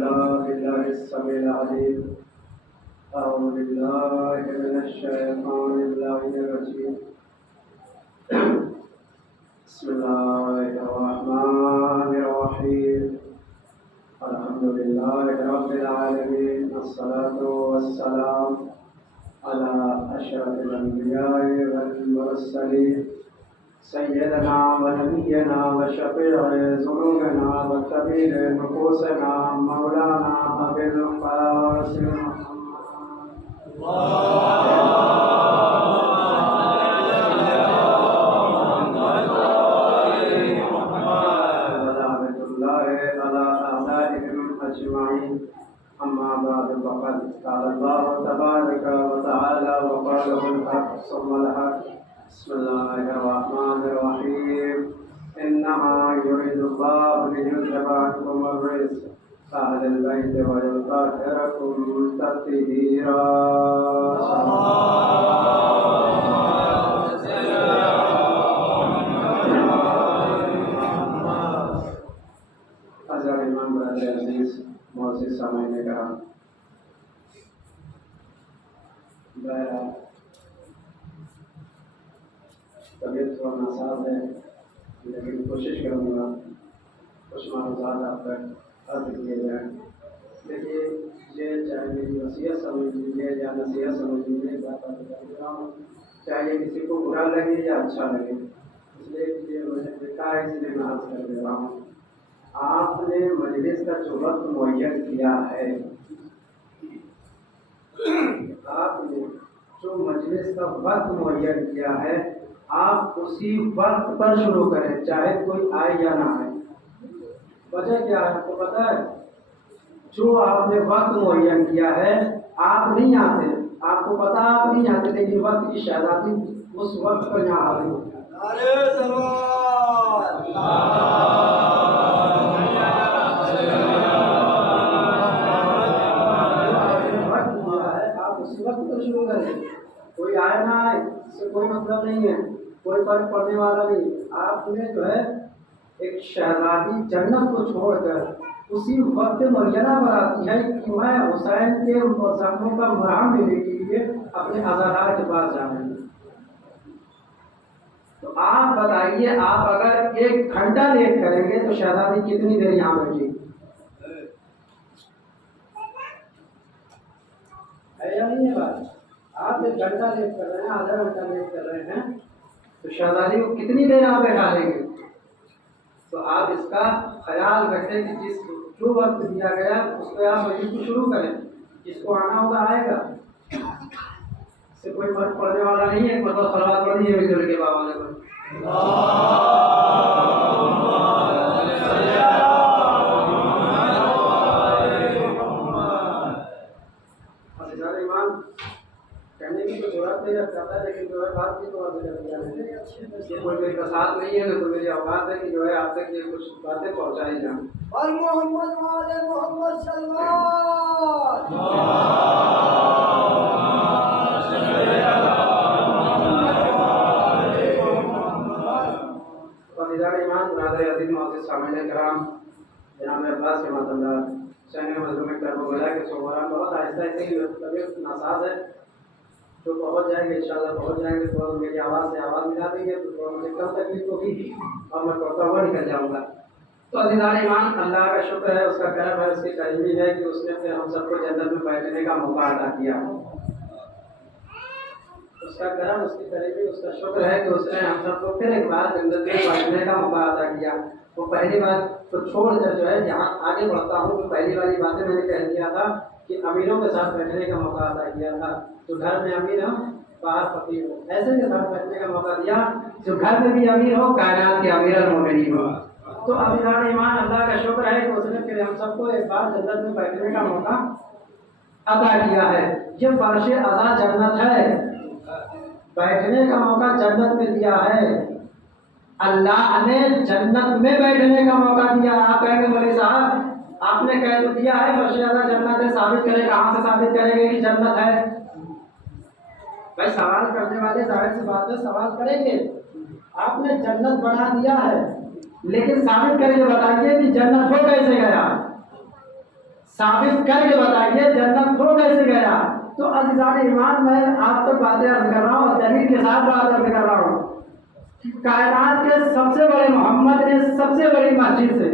बिस्मिल्लाहिर्रहमानिर्रहीम। अल्हम्दुलिल्लाहि रब्बिल आलमीन। अस्सलातु वस्सलाम अला अशरफिल अंबिया'i वल मुरसलीन सय्यदना व नबियना व शफी'i ज़ुनूबना व तबीब नुफूसना मौलाना अबिल क़ासिम अम्मा बाद फ़क़द क़ाल अल्लाहु तबारक व तआला व क़ालहुल हक़ सुम्मल हक़। बिस्मिल्लाहिर्रहमानिर्रहीम। इन्नमा युरिदुल्लाहु लियुज़हिबा अन्कुमुर रिज्स अहलल बैत व युतahhirakum तत्हीरा। हज़रत इमाम बरदर अज़ीज़ मोअज़्ज़िज़ सामईन किराम, बहरहाल तबीयत थोड़ा नासाज है, लेकिन कोशिश करूँगा कुछ मालूमात आप तक अर्ज़ किए जाएँ। देखिए, ये चाहे मेरी वसीयत समझ लीजिए या नसीहत समझ लीजिए, बात बता रहा हूँ, चाहे किसी को बुरा लगे या अच्छा लगे, इसलिए ये मैंने देखा है, इसलिए मैं अर्ज़ कर दे रहा हूँ। आपने मजलिस का जो वक्त मुअय्यन किया है, आपने जो मजलिस का वक्त मुअय्यन किया है, आप उसी वक्त पर शुरू करें, चाहे कोई आए या ना आए। वजह क्या है आपको पता है? जो आपने वक्त मुअय्यन किया है, आप नहीं आते, आपको पता आप नहीं आते, लेकिन वक्त की शहजादी उस वक्त पर यहाँ हाजिर हो। शुरू करें, कोई आए ना आए इससे कोई मतलब नहीं है, कोई फर्क पड़ने वाला नहीं। आपने जो है एक शहजादी जन्नत को छोड़कर उसी वक्त मुअय्यना बनाती है कि मैं हुसैन के ज़ख्मों का मरहम लेने के लिए अपने अज़ादार के पास जाऊँगी। तो आप बताइए, आप अगर 1 घंटा लेट करेंगे तो शहजादी कितनी देर यहाँ बैठेगी? है या नहीं है बात? आप 1 घंटा लेट कर रहे हैं, आधा घंटा लेट कर रहे हैं, तो शहजादी को कितनी देर आप बैठा लेंगे? तो आप इसका ख्याल रखें कि जो वक्त दिया गया उस पर आप मजलिस को शुरू करें, जिसको आना होगा आएगा, इससे कोई फर्क पड़ने वाला नहीं है। मतलब सलावत पढ़ दीजिए मिलजुल के बाबा ने कहने की तो जरूरत नहीं रखता है, लेकिन जो है बात की तो ये कोई मेरी प्रसाद नहीं है, ना कोई मेरी औकात है कि जो है आप तक ये कुछ बातें पहुँचाई जाएं। जनाब अब्बास के मतदार सैनिक मजलूम में बोला कि सोमवार बहुत आहिस्ता आहिस्ता ही तबीयत नासाज है, तो पहुँच जाएंगे इंशाल्लाह, पहुँच जाएंगे तो मेरी आवाज़ से आवाज़ मिला देंगे तो मुझे कम तकलीफ होगी और मैं पढ़ता हुआ निकल जाऊँगा। तो अज़ीज़ान ईमान, अल्लाह का शुक्र है, उसका करम है, उसकी करीमी है कि उसने फिर हम सबको जन्नत में बैठने का मौका अता किया। उसका करम, उसकी करीमी, उसका शुक्र है कि उसने हम सबको फिर एक बार जन्नत में बैठने का मौका अता किया। वो पहली बार तो छोड़कर जो है यहाँ आगे बढ़ता हूँ, तो पहली वाली बातें मैंने कह दिया था कि अमीरों के साथ बैठने का मौका अता किया था। जो घर में अमीर हो, बाहर फकीर हो, ऐसे के साथ बैठने का मौका दिया जो घर में भी अमीर हो, कायनात के अमीर मोमिनीन हो। तो अज़ीज़ान ईमान, अल्लाह का शुक्र है कि उसने फिर हम सबको एक बार जन्नत में बैठने का मौका अता किया है। ये फर्श अज़ा जन्नत है, बैठने का मौका जन्नत में दिया है। अल्लाह ने जन्नत में बैठने का मौका दिया। आप कहेंगे मौलवी साहब आपने कह तो दिया है फर्श अज़ा जन्नत है, साबित करें, कहाँ से साबित करेंगे कि जन्नत है? भाई सवाल करने वाले जाहिर सी बात है सवाल करेंगे। आपने जन्नत बना दिया है, लेकिन साबित करके बताइए कि जन्नत हो कैसे गया? साबित करके बताइए जन्नत खो कैसे गया। तो अज़ीज़ान ईमान मैं आप तक बातें अर्ज कर रहा हूँ और दलील के साथ बात अर्ज कर रहा हूँ। कायनात के सबसे बड़े मोहम्मद ने सबसे बड़ी मस्जिद से,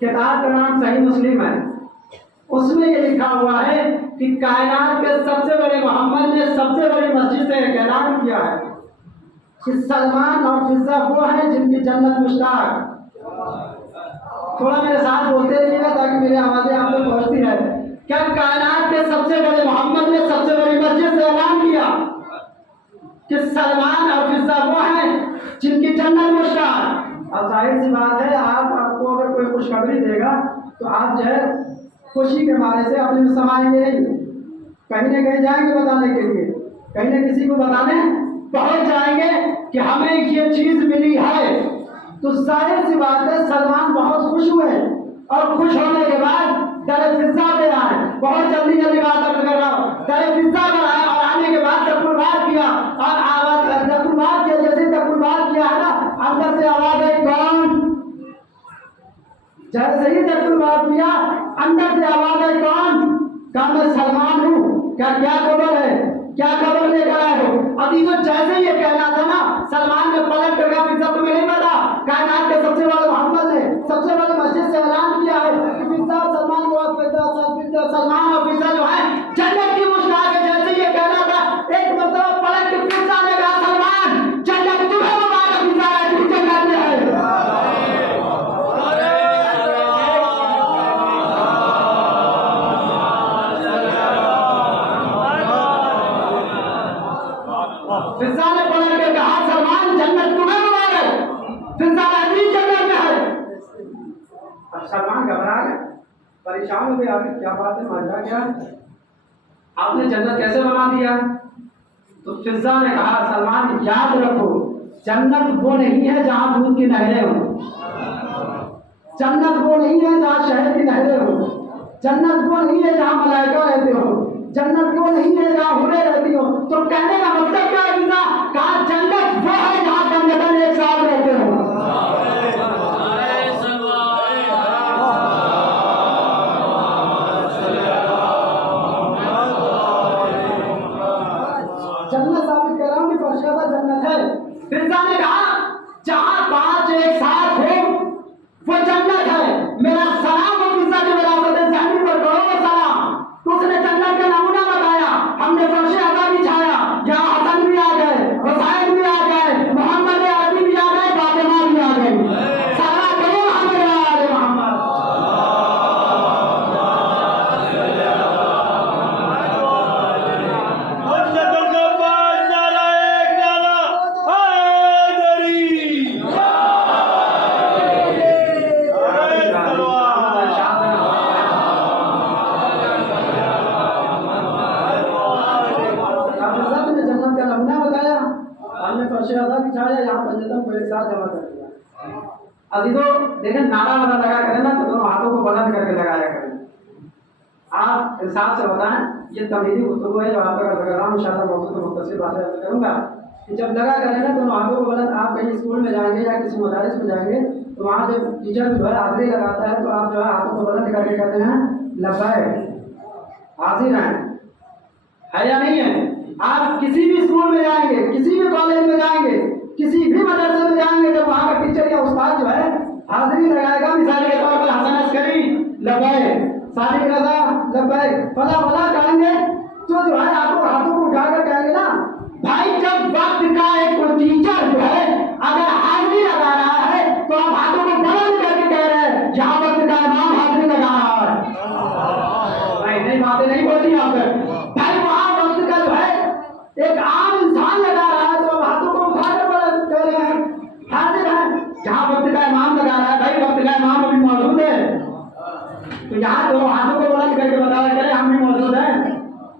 किताब का नाम सही मुस्लिम है, उसमें ये लिखा हुआ है कि कायनात के सबसे बड़े मोहम्मद ने सबसे बड़ी मस्जिद से ऐलान किया है कि सलमान और फिजा वो हैं जिनकी जन्नत मुश्ताक। थोड़ा मेरे साथ बोलते रहिएगा ताकि मेरी आवाज़ें आप तक पहुँचती रहे। क्या कायनात के सबसे बड़े मोहम्मद ने सबसे बड़ी मस्जिद से ऐलान किया कि सलमान और फिजा वो हैं जिनकी जन्नत मुश्ताक। अब जाहिर सी बात है, आपको अगर कोई खुशखबरी देगा तो आप जो है खुशी के मारे से अपने में समाएंगे नहीं, कहीं न कहीं जाएंगे बताने के लिए, कहीं न किसी को बताने पहुंच जाएंगे कि हमें ये चीज मिली है। तो जाहिर सी बात है सलमान बहुत खुश हुए और खुश होने के बाद दर फिजा पे आए। बहुत जल्दी जल्दी बात अर्ज कर रहा हूँ। दर फिजा पर आए और आने के बाद तकबीर किया और आवाज तकबीर किया, जैसे तकबीर किया है ना, अंदर से आवाज आई कौन। जैसे ही तकबीर किया अंदर से आवाज आई कौन। कहा मैं सलमान हूँ, क्या क्या खबर है, क्या खबर लेकर आए हो। अभी तो जैसे ये कहना था ना, सलमान ने पलट कर कहा फिजा तुम्हें नहीं पता, कायनात के सबसे बड़े मोहम्मद ने सबसे बड़े मस्जिद से ऐलान किया है कि फिजा सलमान को सलमान और फिजा जो है जन्नत की मुश्ताक है। जैसे ये कहना था एक मतलब पलट के फिजा ने कहा सलमान जन्नत तुम्हें मुबारक, फिजा है तुम जन्नत में है। फिजा ने पलट कर कहा सलमान जन्नत तुम्हें मुबारक, फिजा है जन्नत में है। अब सलमान घबरा गया, परेशान हो गया, क्या बात है, माजरा क्या, आपने जन्नत कैसे बना दिया। तो फिजा ने कहा सलमान याद रखो जन्नत वो नहीं है जहां दूध की नहरें हो, जन्नत वो नहीं है जहां शहद की नहरें हो, जन्नत वो नहीं है जहां मलाइका रहते हो, जन्नत वो नहीं है जहां हुरें रहती हो। तो कहने का मतलब क्या है फिजा, कहा जन्नत वो है जहां जन्नतन एक साथ रहते हो। जन्नत साबित कर रहा हूं कि फर्शदा जन्नत है। फिजा ने कहा जहां पांच एक साथ हो वो जन्नत है। मेरा सलाम और फिजा की विरासत ज़हनी पर करो सलाम। तो उसने जन्नत का नमूना बताया, हमने फर्श अदा बिछाया, यहाँ हसन भी आ गए, हुसैन भी आ गए, मोहम्मद अरबी भी आ गए, फातिमा भी आ गई। सलाम करो हमारे आले मोहम्मद। अजीजों देखें, नारा वाला लगा करें ना तो दोनों हाथों को बुलंद करके लगाया करें। आप इंसाफ से बताएं, ये तमीज़ी गुफ्तगू है जो आप तक अर्ज कर रहा हूँ, इंशाअल्लाह मौजूद तो मुख्तसर बातें अर्ज करूँगा कि जब लगा करें ना दोनों हाथों को बुलंद। आप कहीं स्कूल में जाएंगे या किसी मदारिस में जाएंगे तो वहाँ जब टीचर जो है हाजिरी लगाता है तो आप जो है हाथों को बुलंद करके कहते हैं लब्बैक, हाजिर है या नहीं है। आप किसी भी स्कूल में जाएंगे, किसी भी कॉलेज में जाएंगे, किसी भी मदरसे में जाएंगे, जब वहाँ का टीचर या उस्ताद जो है हाजिरी लगाएगा, मिसाल के तौर पर हसन अस्करी लब्बैक, सादिक रज़ा लब्बैक, फला फला कहेंगे तो जो है आपको हाथों को उठाकर कहेंगे ना भाई। जब वक्त का एक टीचर जो है अगर हाजिरी लगा रहा है तो आप हाथों को बुलंद करके कह रहे हैं यहाँ वक्त का इमाम हाजिरी लगा रहा है। भाई नई बातें नहीं बोलती आप भाई, वहाँ वक्त का जो है एक आम इंसान लगा रहा है तो हाथों को उठाकर बुलंद कर रहे हैं, हाजिर है। जहाँ वक्त का इमाम लगा रहा है भाई, वक्त का इमाम अभी मौजूद है, तो यहाँ दोनों हाथों को बुलंद करके बताया करें हम भी मौजूद हैं,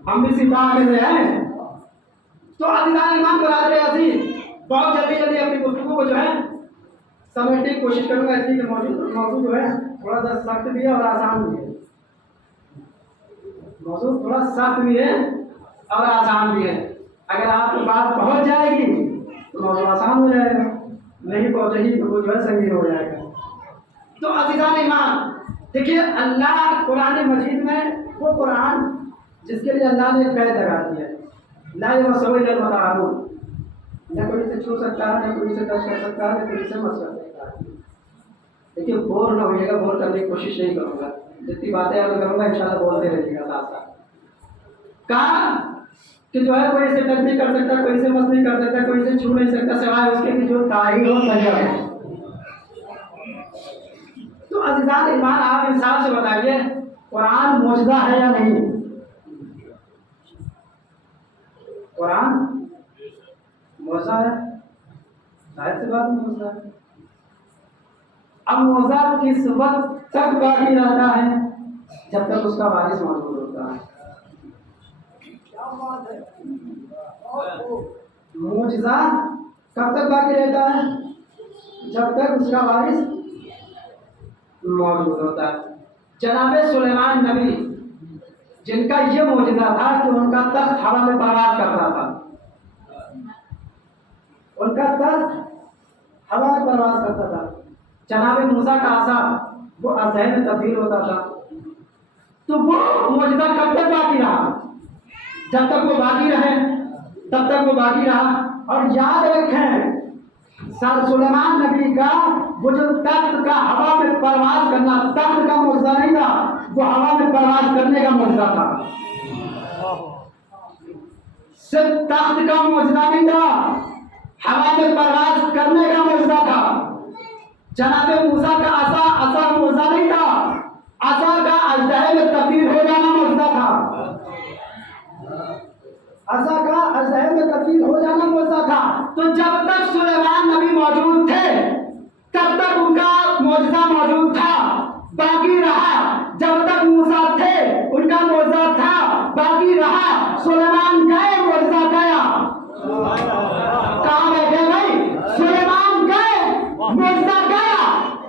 हम भी सिपा में से हैं। तो अज़ीज़ान ईमान बरादर अज़ीज़, बहुत जल्दी जल्दी अपनी गुफ्तगू को जो है समेटने की कोशिश करूँगा, इसलिए मौजूद जो है थोड़ा सा सख्त भी है और आसान भी है। मौजूद थोड़ा सख्त भी है और आसान भी है। अगर आपकी बात पहुँच जाएगी तो मौजूद आसान हो जाएगा, नहीं पहुँचेगी तो वो जो है संगीन हो जाएगा। तो अज़ीज़ान ईमान देखिए अल्लाह कुरान मजीद में वो कुरान जिसके लिए अल्लाह ने कैद लगा दिया है, ला यमस्सुहु इल्लल मुतहहारून, न कोई से छू सकता है, न कोई से टच कर सकता है, न कोई से मस कर सकता है। देखिए बोर ना होइएगा, बोर करने की कोशिश नहीं करूँगा, जितनी बातें याद करूँगा इंशाल्लाह बोलते रहिएगा साथ साथ। कहा कि जो है कोई से टच नहीं कर सकता, कोई से मस नहीं कर सकता, कोई से छू नहीं सकता सिवाय उसके कि जो ताहिर हो तैयब है। तो अज़ीज़ान ईमान आप इंसान से बताइए कुरान मौजूदा है या नहीं? कुरान मौजूदा है, जाहिर सी बात मौजूदा है। अब मौजूदा किस वक्त तक बाकी रहता है? जब तक उसका वारिस मौजूद होता है। मौजूदा कब तक बाकी रहता है? जब तक उसका वारिस मौजूद होता है। जनाबे सुलेमान नबी जिनका ये मौजूदा था कि उनका तख्त हवा में परवाज करता था, उनका तख्त हवा में परवाज करता था। जनाबे मूसा का आसा वो अज़हर में तब्दील होता था। तो वो मौजूदा कब तक बाकी रहा? जब तक वो बाकी रहे तब तक वो बाकी रहा। और याद रखें सर सुलेमान नबी का वो जो तख्त का हवा में परवाज करना, तख्त का मौजूदा नहीं था, वो हवा में परवाज करने का मौजूदा था। सिर्फ तख्त का मौजूदा नहीं था, हवा में परवाज करने का मौजूदा था। जनाबे मूसा का असा मौजूदा नहीं था, असा का अज़हर में तब्दील हो जाना मौजूदा था। असा का अज़हर में तब्दील हो जाना मौजूदा था। तो जब तक सुलेमान नबी मौजूद थे तब तक उनका मौजूदा मौजूद था, बाकी रहा। जब तक मूसा थे उनका मौजूदा था, बाकी रहा। सुलेमान गए, मौजूदा गया। कहाँ बैठे भाई? सुलेमान गए, मौजूदा गया।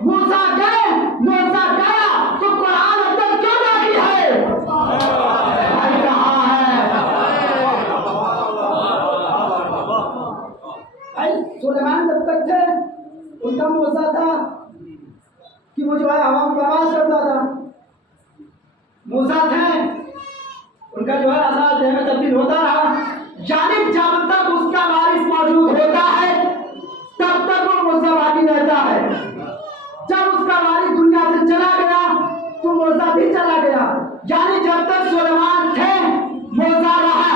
मूसा गए, मौजूदा गया। तो कुरान अब तक क्यों बाकी है? भाई कहाँ है भाई? सुलेमान जब तक थे उनका मौजूदा था कि वो जो है हवा में प्रवास करता था। मूसा थे उनका जो है असा अज़हर में तब्दील होता रहा। यानी जब तक उसका वारिस मौजूद होता है तब तक वो मौजूदा बाकी रहता है। जब उसका वारिस दुनिया से चला गया तो मौजूदा भी चला गया। यानी जब तक सुलेमान थे मौजूदा रहा,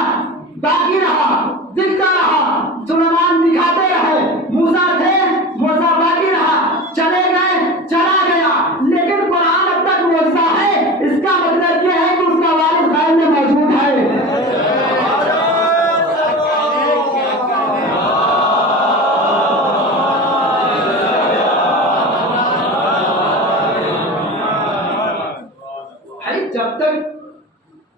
बाकी रहा, दिखता रहा। सुलेमान दिखाते रहे, मूसा थे, मौजूदा बाकी रहा, चले गए, चला गया। लेकिन कुरान अब तक मौजूदा है। इसका मतलब यह है कि उसका वारिस गैब में मौजूद है। भाई जब तक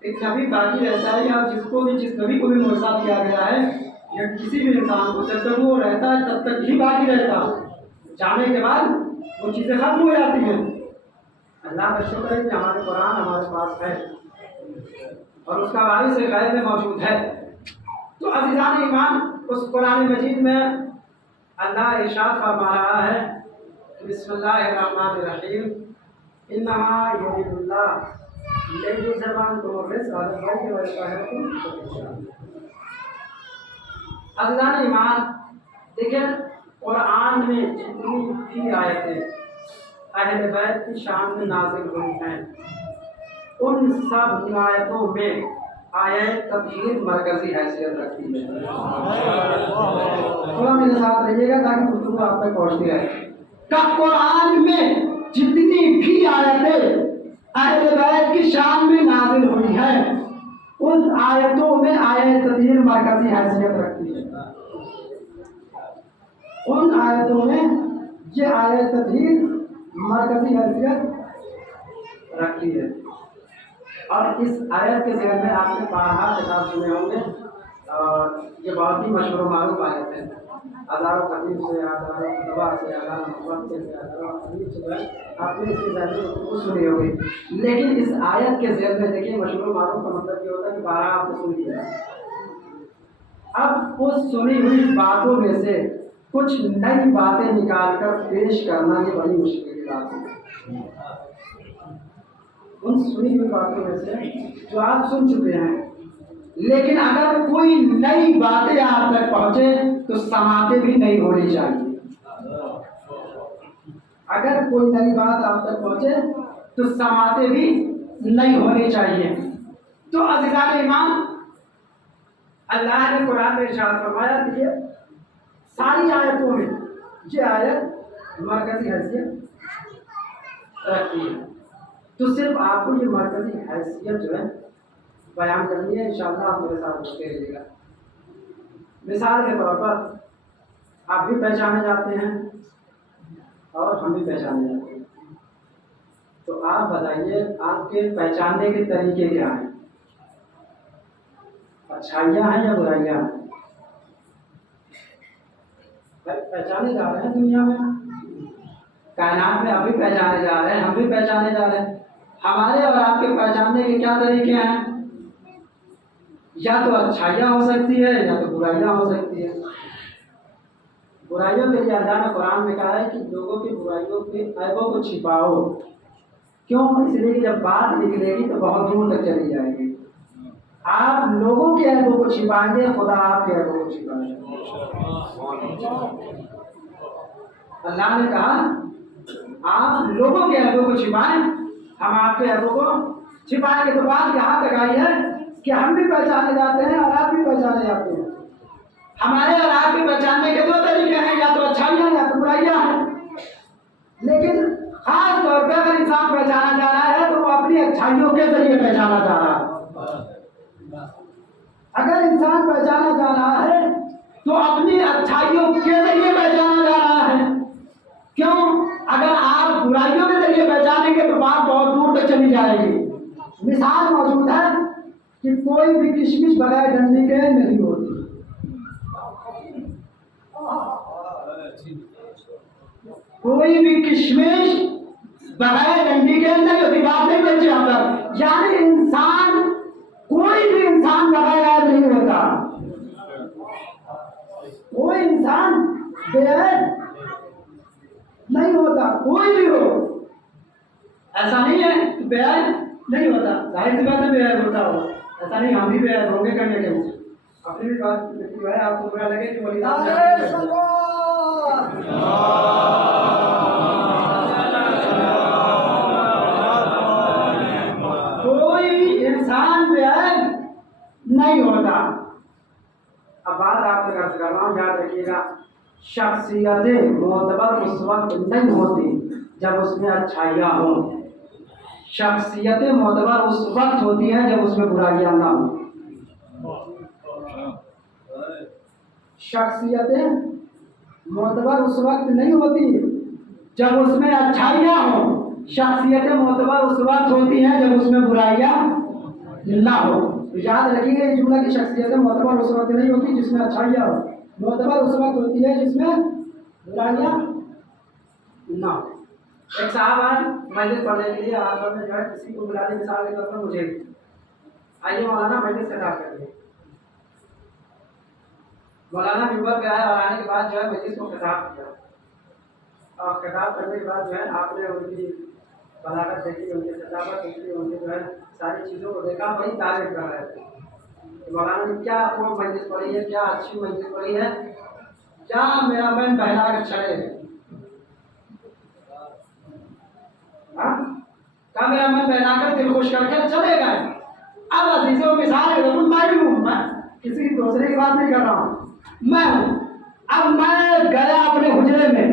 एक नबी बाकी रहता है या जिस नबी को भी मौजूदा किया गया है या किसी भी इंसान को, जब तक वो रहता है तब तक ही बाकी रहता है। जाने के बाद वो चीज़ें खत्म हो जाती हैं। अल्लाह का शुक्र है कि हमारे कुरान हमारे पास है और उसका वारिस गैब में मौजूद है। तो अज़ीज़ान ईमान उस कुरान मजीद में अल्लाह इरशाद फरमा रहा है, बिस्मिल्लाहिर्रहमानिर्रहीम, इन्नमा युरिदुल्लाह लियुज़हिबअन्कुम रिज्क़ अल-बैति व युतहिरकुम। अज़ीज़ान ईमान देखिए कुरान में जितनी भी आयतें अहले बैत की शान में नाज़िल हुई हैं उन सब आयतों में आयत तत्हीर मरकज़ी हैसियत रखती है। थोड़ा मेरे साथ रहिएगा ताकि गुफ्तगू आप तक पहुँचती रहे। का कुरान में जितनी भी आयतें अहले बैत की शान में नाज़िल हुई हैं उन आयतों में आयत तत्हीर मरकज़ी हैसियत रखती है। उन आयतों में ये आयत तत्हीर मरकज़ी हैसियत रखती है। और इस आयत के ज़िक्र में आपने 12 किताब सुने होंगे और ये बहुत ही मशहूर मारूफ आयत है। हज़ारों खतीब से, हज़ारों दवा से, हज़ारों मुफ़स्सिर से, हज़ारों हदीस से आपने इसके ज़रिए उसको सुनी होगी। लेकिन इस आयत के ज़िक्र में देखिए मशहूर मारूफ का मतलब ये होता है कि 12 आपने सुन लिया। अब उस सुनी हुई बातों में से कुछ नई बातें निकाल कर पेश करना ये बड़ी मुश्किल की बात है। उन सुनी हुई बातों में से जो आप सुन चुके हैं। लेकिन अगर कोई नई बातें आप तक पहुंचे तो समाते भी नहीं होनी चाहिए। अगर कोई नई बात आप तक पहुंचे तो समाते भी नहीं होनी चाहिए। तो अज़ीज़ान ईमान, अल्लाह ने कुरान में इरशाद फरमाया, देखिए सारी आयतों में ये आयत मरकजी हैसियत रखती है। तो सिर्फ आपको ये मरकजी हैसियत जो है बयान करनी है। इंशाअल्लाह आप मेरे साथ बोलते रहिएगा। मिसाल के तौर पर आप भी पहचाने जाते हैं और हम भी पहचाने जाते हैं। तो आप बताइए आपके पहचानने के तरीके क्या हैं? अच्छाइयाँ हैं या बुराइयाँ हैं? पहचाने जा रहे हैं दुनिया में, कायनात में आप भी पहचाने जा रहे हैं, हम भी पहचाने जा रहे हैं। हमारे और आपके पहचानने के क्या तरीके हैं? या तो अच्छाइयाँ हो सकती है या तो बुराइयाँ हो सकती है। बुराइयों के लिए अल्लाह ने कुरान में कहा है कि लोगों की बुराइयों के ऐबों को छिपाओ। क्यों? इसलिए कि जब बात निकलेगी तो बहुत दूर तक चली जाएगी। आप लोगों के ऐबों को छिपाएंगे, खुदा आपके ऐबों को छिपाएंगे। अल्लाह ने कहा आप लोगों के ऐबों को छिपाएं, हम आपके ऐबों को छिपाएंगे। तो बात यहाँ तक आई है कि हम भी पहचाने जाते हैं और आप भी पहचाने जाते हैं। हमारे और आपके पहचानने के दो तरीके हैं, या तो अच्छाइयाँ या तो बुराइयाँ हैं। लेकिन खास तौर पर अगर इंसान पहचाना जा रहा है तो वो अपनी अच्छाइयों के जरिए पहचाना जा रहा है। अगर इंसान पहचाना जा रहा है तो अपनी अच्छाइयों के जरिए पहचाना जा रहा है। क्यों? अगर आप बुराइयों के जरिए पहचानेंगे तो बात बहुत दूर तक चली जाएगी। मिसाल मौजूद है कि कोई भी किशमिश बगैर डंडी के नहीं होती। कोई भी किशमिश बगैर डंडी के नहीं होती। बात नहीं बची यहाँ पर। यानी इंसान, कोई भी इंसान बगैर नहीं होता। कोई इंसान बेऐब नहीं होता, कोई भी हो। ऐसा नहीं है बेऐब नहीं होता, जाहिर सी बात है बेऐब होता हो। ऐसा नहीं, हम भी बेऐब होंगे कहीं ना कहीं। अपनी भी बात जो है आपको बुरा लगे कि बोली कोई इंसान बेऐब नहीं होता। अब बात आपसे कर रहा हूँ, याद रखिएगा, शख्सियतें मोतबर उस वक्त नहीं होती जब उसमें अच्छाइयाँ हो। शख्सियतें मोतबर उस वक्त होती हैं जब उसमें बुराइयाँ ना हो। शख्सियतें मोतबर उस वक्त नहीं होती जब उसमें अच्छाइयाँ हो। शख्सियतें मोतबर उस वक्त होती हैं जब उसमें बुराइयाँ ना हो। याद रखिए इस जुमला की शख्सियतें मोतबर उस वक्त नहीं होती जिसमें अच्छाइयाँ हो। मोतबर उस वक्त होती है जिसमें बुराइयाँ ना हो। एक साहब आज मस्जिद पढ़ने के लिए आकर में जो है किसी को बुला ली, मिसाल के तौर पर मुझे, आइए मौलाना मस्जिद खिताब करिए। मौलाना मिंबर पे आया और आने के बाद जो है मस्जिद को खिताब किया। और खिताब करने के बाद जो है आपने उनकी बलागत देखी, उनकी सजावट देखी, उनकी जो है सारी चीज़ों को देखा, बड़ी तारीफ कर रहे थे। मौलाना ने क्या वो मस्जिद पढ़ी है, क्या अच्छी मस्जिद पढ़ी है, क्या मेरा मन बहला कर चढ़े। क्या मेरा मन बहलाकर दिल खुश करके चले गए। अब अजीजों मिसाल के तौर मैं भी हूँ, मैं किसी दूसरे की बात नहीं कर रहा हूँ, मैं हूँ। अब मैं गया अपने हुजरे में,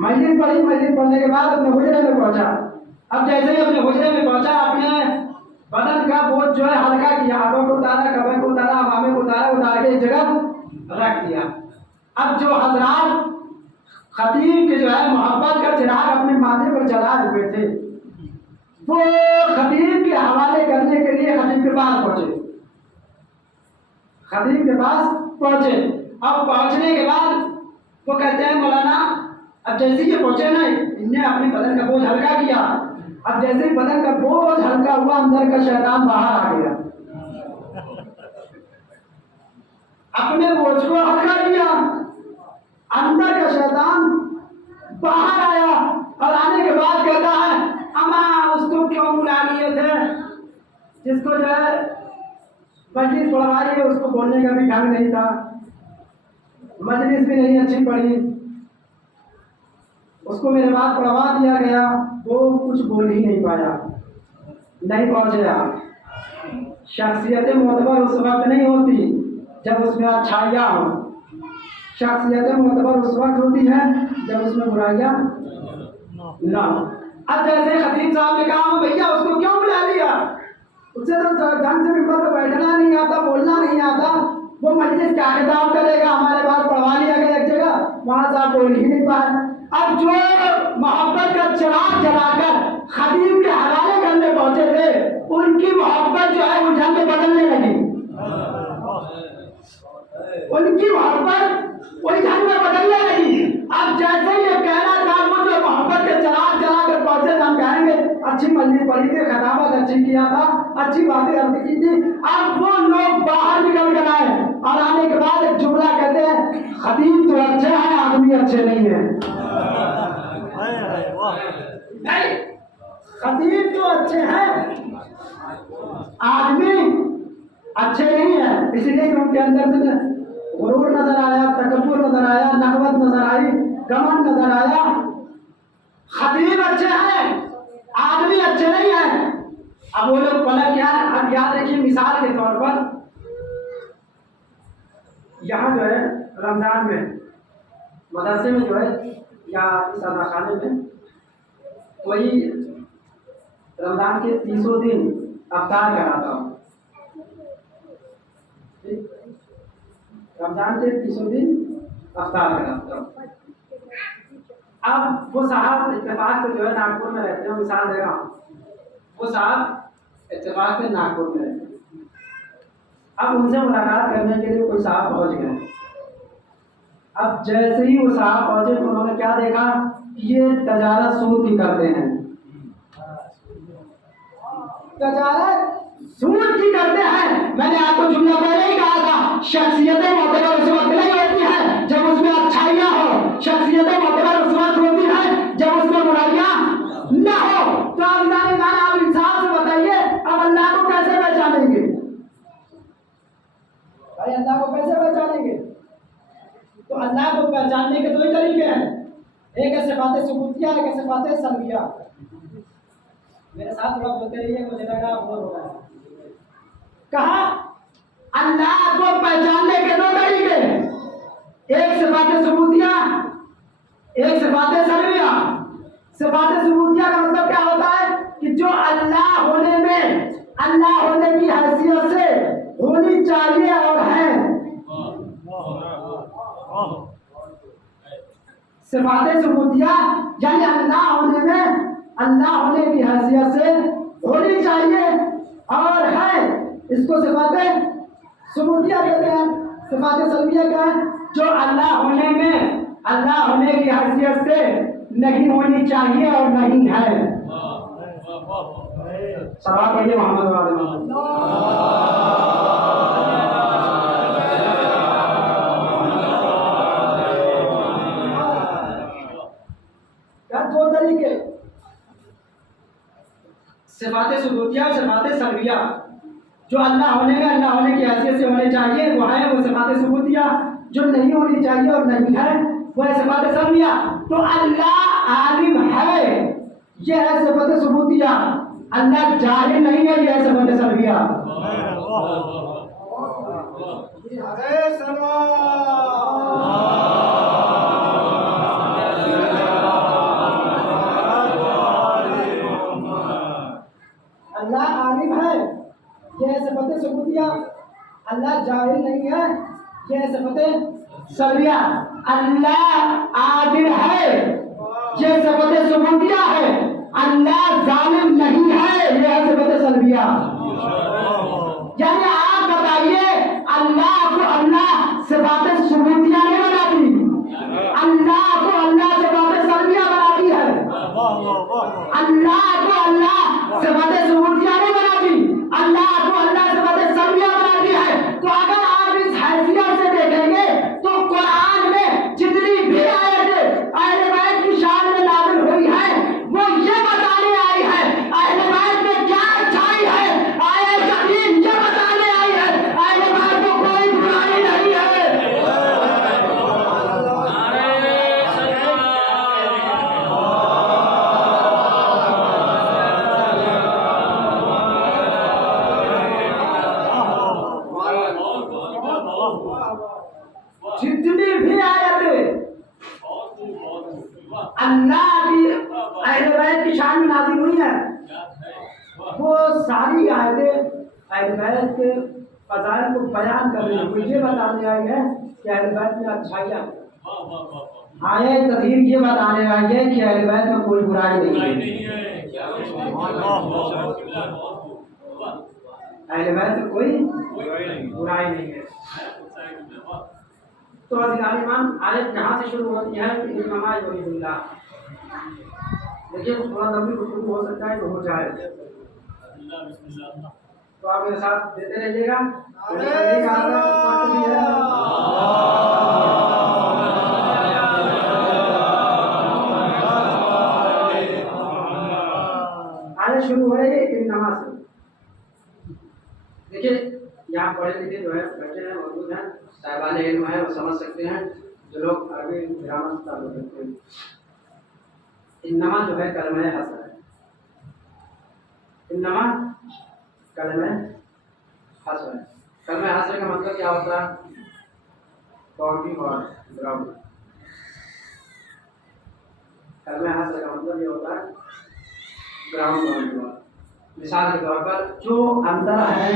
मस्जिद पढ़ी, मस्जिद पढ़ने के बाद अपने हुजरे में पहुंचा। अब जैसे ही अपने हुजरे में पहुंचा, अपने बदन का बोझ जो है हल्का किया, आंखों को उतारा, कमर को उतारा, मामे को उतारा, उतार के एक जगह रख दिया। अब जो हजरात खतीब के जो है मोहब्बत का चिराग अपने माथे पर जला हुए थे, वो खतीब के हवाले करने के लिए खतीब के पास पहुंचे। खतीब के पास पहुंचे। अब पहुंचने के बाद वो कहते हैं मौलाना, अब जैसे ही पहुंचे ना, इनने अपने बदन का बोझ हल्का किया। अब जैसे ही बदन का बोझ हल्का हुआ, अंदर का शैतान बाहर आ गया। अपने बोझ को हल्का किया, अंदर का शैतान बाहर आया और आने के बाद कहता है अम्मा उसको क्यों बुला लिए थे? जिसको जो है मजलिस पढ़वाई है उसको बोलने का भी ढंग नहीं था, मजलिस भी नहीं अच्छी पढ़ी, उसको मेरे बाद पढ़वा दिया गया, वो कुछ बोल ही नहीं पाया, नहीं पहुंचा। शख्सियत मोतबर उस वक्त नहीं होती जब उसमें अच्छाइयाँ हो, शख्सियत मोतबर उस वक्त होती है जब उसमें बुराइयाँ ना हो। अब जैसे खतीब साहब ने कहा भैया उसको क्यों बुला लिया, उससे तो ढंग से मिंबर पर बैठना नहीं आता, बोलना नहीं आता, वो मजलिस क्या खिताब करेगा, हमारे पास पढ़वा लिया गया एक जगह, वहां से आप बोल ही नहीं पाए। अब जो मोहब्बत का चिराग जलाकर खतीब के हवाले करने पहुंचे थे, उनकी मोहब्बत जो है उलझन में बदलने लगी, उनकी मोहब्बत उलझन में बदलने लगी। अब जैसे ये कहना था वो जो मोहब्बत के चिराग जलाकर पहुंचे, हम कहेंगे अच्छी मजलिस पढ़ी थी, खिताबत अच्छी किया था, अच्छी बातें अर्ज की थी। अब वो लोग बाहर निकल कर आए और आने के बाद एक जुमला कहते हैं खतीब तो अच्छे हैं, आदमी अच्छे नहीं है। नहीं, खतीब तो अच्छे हैं, आदमी अच्छे नहीं है, इसलिए कि उनके अंदर से गुरूर नजर आया, तकब्बुर नजर आया, नहवत नजर आई, गमन नजर आया। खतीब अच्छे हैं, आदमी अच्छे नहीं है। अब वो लोग पलट क्या, अब याद रखिए मिसाल के तौर पर यहाँ जो है रमजान में मदरसे में जो है या इस खाने में कोई रमजान के 30 दिन अफ्तार कराता हूँ, रमजान के 30 दिन अफ्तार कराता हूँ। अब वो साहब इत्तेफाक से जो है नागपुर में रहते हैं, मिसाल दे रहा हूँ, वो साहब इत्तेफाक से नागपुर में रहते हैं। अब उनसे मुलाकात करने के लिए कोई साहब पहुंच गए। अब जैसे ही वो साहब पहुंचे तो उन्होंने क्या देखा कि ये तजारत सूद ही करते हैं, तजारत सूद ही करते हैं। मैंने आपको जुमला पहले ही कहा था, शख्सियतें मोतबर उस वक्त नहीं होती है जब उसमें अच्छाइयाँ हो, शख्सियतें मोतबर उस वक्त होती है जब उसमें बुराइयाँ न हो। तो आप इंसाफ से बताइए, अब अल्लाह को कैसे पहचानेंगे भाई, अल्लाह को कैसे पहचानेंगे? तो अल्लाह को पहचानने के 2 तरीके हैं, एक है सिफात सुबूतिया, एक है सिफात सल्बिया। मेरे साथ थोड़ा बोलते रहिए, मुझे लगा बोर हो रहा है। कहा अल्लाह को पहचानने के 2 तरीके, एक सिफात सुबूतिया, एक सिफात सल्बिया। सिफात सुबूतिया का मतलब क्या होता है कि जो अल्लाह होने में, अल्लाह होने की हैसियत से होनी चाहिए और है। सिफात सुबूतिया यानी अल्लाह होने में, अल्लाह होने की हैसियत से होनी चाहिए और है, इसको सिफात सुबूतिया कहते हैं। सिफात सल्बिया क्या है? जो अल्लाह होने में, अल्लाह होने की हैसियत से नहीं होनी चाहिए और नहीं है। सवाल करिए मोहम्मद वाले क्या 2 तरीके, सिफात सुबूतिया और सिफात सल्बिया। जो अल्लाह होने में, अल्लाह होने की हैसियत से होने चाहिए वो है, वो सिफात सुबूतिया। जो नहीं होनी चाहिए और नहीं है वो है सिफात सल्बिया। तो अल्लाह आलिम है, ये है सिफात सुबूतिया। अल्लाह जाहिल नहीं है, ये है सिफात सल्बिया। अल्लाह आलिम है, यह है सिफात सुबूतिया। अल्लाह जाहिल नहीं है, यह है सिफात सल्बिया। अल्लाह आदिल है, यह सिफात सुबूतिया है। अल्लाह जालिम नहीं है, यह है सिफात सल्बिया। यानी आप बताइए, अल्लाह को अल्लाह सिफात सुबूतिया नहीं बनाती, अल्लाह को अल्लाह सिफात सल्बिया बनाती है। अल्लाह को अल्लाह सिफात सुबूतिया नहीं बनाती, अल्लाह को अल्लाह सिफात सल्बिया बनाती है। तो अगर आप इस हैसियत से देखेंगे तो कुरान में जितनी भी आयतें अहले बैत की शान में नाज़िल हुई है वो ये बताने आई है, अहले बैत जितनी भी आयतें अल्लाह की अहले बैत की शान में नाज़िल हुई है, वो सारी आयतें अहले बैत के फज़ाइल को बयान कर रही है। मुझे बताने आई है कि अहले बैत में अच्छाइयाँ, आयत तदहीर ये बताने आई है कि अहले बैत में कोई बुराई नहीं है। अहले बैत में कोई बुराई नहीं है। तो अधिकारी मान आयत जहाँ से शुरू होती है कि इन्नमा युरिदुल्लाह, देखिए थोड़ा लंबी गुफ्तगू हो सकता है तो हो जाए, तो आप मेरे साथ देते रहिएगा। आयत शुरू हो रही है इन्नमा से। देखिए यहाँ पढ़े लिखे जो है बैठे हैं, मौजूद हैं, साहिबान इल्म है, वो समझ सकते हैं जो लोग अरबी ग्रामर से ताल्लुक़ रखते हैं। इन्नमा जो है कलमा हसर है। इन्नमा कलमा हसर है। कलमा हसर का मतलब क्या होता है? Boundary wall, ground. कलमा हसर का मतलब ये होता है ग्राउंड बाउंड्री वॉल। मिसाल के तौर पर जो अंदर है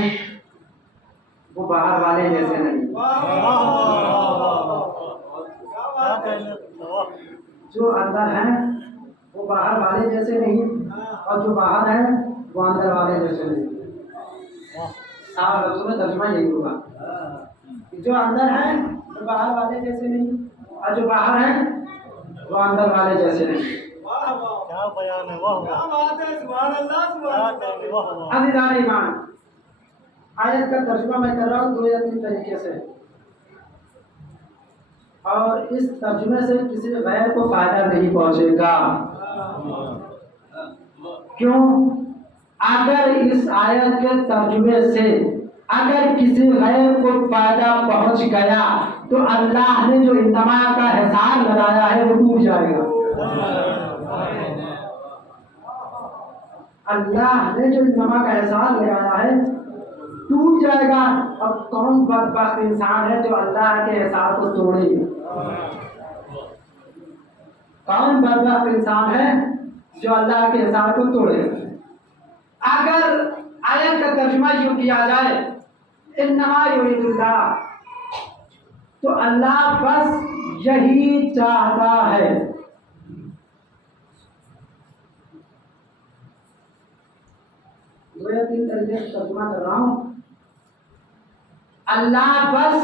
वो बाहर वाले जैसे नहीं, जो अंदर है वो बाहर वाले जैसे नहीं, और जो बाहर है वो अंदर वाले जैसे नहीं। साफ लफ्ज़ों में तर्जुमा यही होगा कि जो अंदर है वो बाहर वाले जैसे नहीं, और जो बाहर है वो अंदर वाले जैसे नहीं। क्या बयान है, वाह क्या बात है, सुभान अल्लाह, सुभान अल्लाह। अज़ीज़ान ईमान, आयत का तर्जुमा मैं कर रहा हूँ 2 या 3 तरीके से, और इस तर्जुमे से किसी गैर को फायदा नहीं पहुँचेगा। क्यों? अगर इस आयत के तर्जुमे से अगर किसी गैर को फायदा पहुँच गया तो अल्लाह ने जो इन्नमा का हिसाब लगाया है वो टूट जाएगा। अल्लाह ने जो इन्नमा का हिसाब लगाया है टूट जाएगा। अब कौन बदबख्त इंसान है जो अल्लाह के हिसाब को तोड़े? कौन बदबख्त इंसान है जो अल्लाह के हिसाब को तोड़े? अगर आयत का तर्जुमा यूं किया जाए इन्नमा युरिदुल्लाह, तो अल्लाह बस यही चाहता है। दो या तीन तरीके से तर्जुमा कर रहा हूं। अल्लाह बस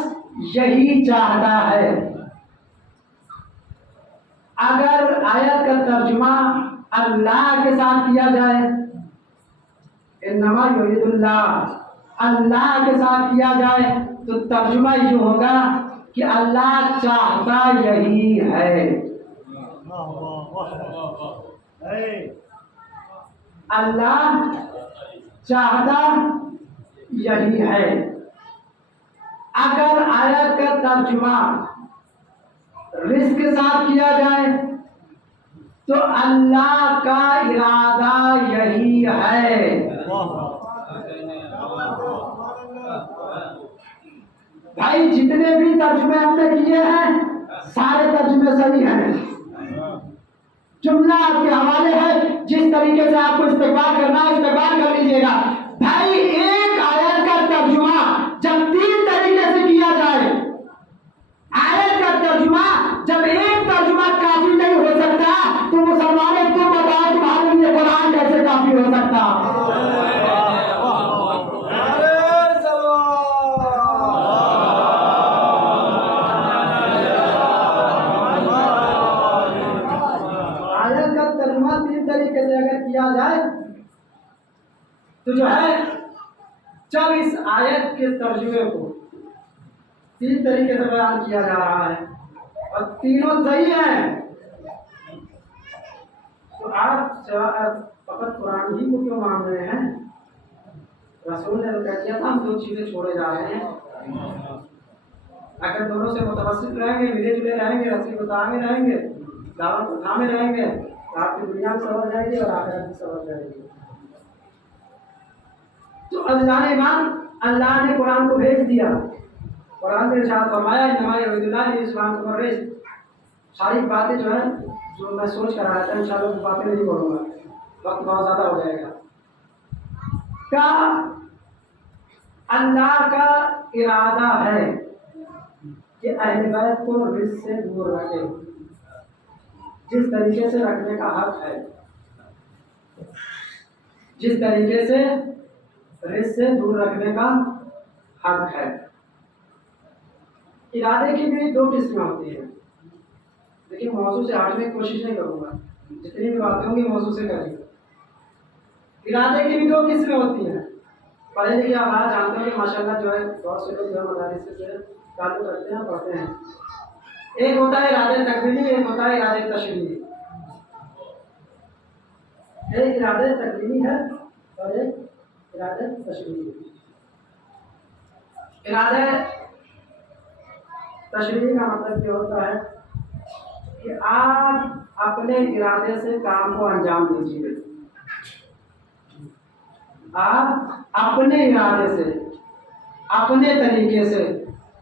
यही चाहता है। अगर आयत का तर्जुमा अल्लाह के साथ किया जाए, इन्नमा युरिदुल्लाह अल्लाह के साथ किया जाए, तो तर्जुमा यूं होगा कि अल्लाह चाहता यही है। अल्लाह चाहता यही है। अगर आयत का तर्जुमा रिस्क के साथ किया जाए तो अल्लाह का इरादा यही है। भाई जितने भी तर्जुमे हमने किए हैं सारे तर्जुमे सही हैं। जुमला आपके हवाले है, जिस तरीके से आपको इस्तेमाल करना है इस्तेमाल कर लीजिएगा। भाई एक आयत का तर्जुमा जब 3 तरीके से किया जाए, आयत का तर्जुमा जब एक तर्जुमा काफी नहीं हो सकता तो मुसलमानों तुम बताओ तुम्हारे लिए कुरान कैसे काफी हो सकता? आयत का तर्जुमा 3 तरीके से अगर किया जाए तो जो है, जब इस आयत के तर्जुमे को 3 तरीके से बयान किया जा रहा है और तीनों सही हैं, तो आप फकत कुरान ही को क्यों मान रहे हैं? रसूल ने कह दिया था हम 2 चीजें छोड़े जा रहे हैं। अगर दोनों से मुतवस्सित रहेंगे, मिले जुले रहेंगे, रस्सी को तामे रहेंगे, दावत को थामे रहेंगे, तो आपकी दुनिया में सवर जाएगी और आखिरत में सवर जाएगी। तो अज़ीज़ान ईमान, अल्लाह ने कुरान को भेज दिया कुरान ने इरशाद फरमाया इन्नमा युरिदुल्लाहु लियुत्मिम रिज़्क़। सारी बातें जो है जो मैं सोच कर आया था इंशाअल्लाह वो बातें नहीं बोलूँगा, वक्त बहुत ज़्यादा हो जाएगा। क्या अल्लाह का इरादा है कि अहले बैत को रिज़्क़ से दूर रखे, जिस तरीके से रखने का हक है, जिस तरीके से रिज़्क़ से दूर रखने का हक है। इरादे की भी दो किस्में होती हैं, लेकिन मौजू से हटने की कोशिश नहीं करूँगा, जितनी भी बातें होंगी मौजू से करेंगे। इरादे की भी दो किस्में होती हैं। पढ़े लिखे आप आज जानते हैं कि माशाल्लाह जो है बहुत से लोग जो है मदारिस से ताल्लुक़ रखते हैं, पढ़ते हैं। एक होता है इरादे तकवीनी, एक होता है इरादे तशरीई। एक इरादे तकवीनी है और एक इरादे तशरीई है। इरादे तशरीई का मतलब ये होता है कि आप अपने इरादे से काम को अंजाम दीजिए। आप अपने इरादे से, अपने तरीके से,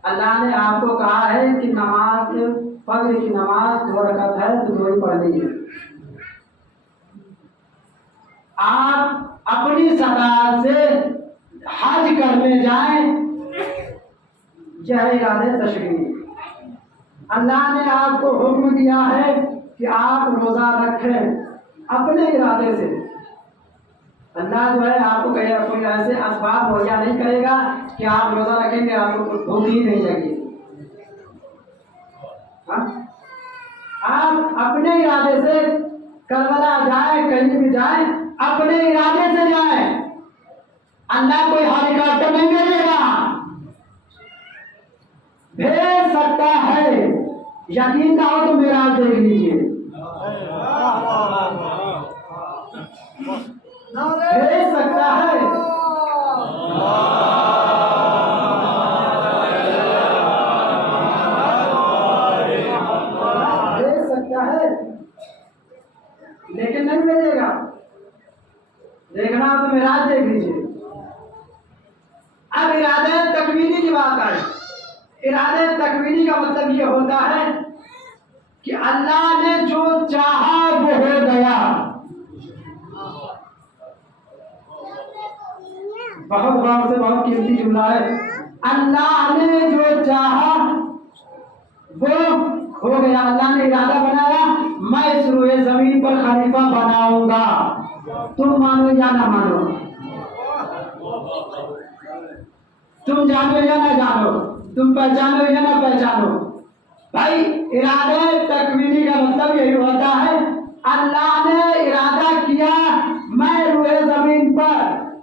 अल्लाह ने आपको कहा है कि नमाज, फज्र की नमाज 2 रकात है तो 2 ही पढ़नी है। आप अपनी सलाह से हज करने जाएं, यह इरादे तशरीई। अल्लाह ने आपको हुक्म दिया है कि आप रोज़ा रखें अपने इरादे से। अल्लाह जो है आपको कहे कोई ऐसे असबाब मुहैया नहीं करेगा कि आप रोज़ा रखेंगे आपको कुछ भूख ही नहीं लगेगी। आप अपने इरादे से करबला जाए, कहीं भी जाए, अपने इरादे से जाए। अल्लाह कोई हेलीकॉप्टर नहीं भेजेगा, भेज सकता है, यकीन ना हो तो मेरा देख लीजिए, भेज सकता है। भेज सकता है लेकिन नहीं भेजेगा। देखना तो मेरा देख लीजिए। अब इरादे तकवीनी की बात आए। इरादे तकवीनी का मतलब ये होता है कि अल्लाह ने जो चाहा वो हो गया। बहुत गौर से, बहुत कीमती जुमला है। अल्लाह ने जो चाहा वो हो गया। अल्लाह ने इरादा बनाया मैं इस रोए जमीन पर खलीफा बनाऊंगा, तुम मानो या ना मानो, तुम जानो या ना जानो, तुम पहचानो या ना पहचानो। भाई इरादे तकवीनी का मतलब यही होता है अल्लाह ने इरादा किया मैं रोए जमीन पर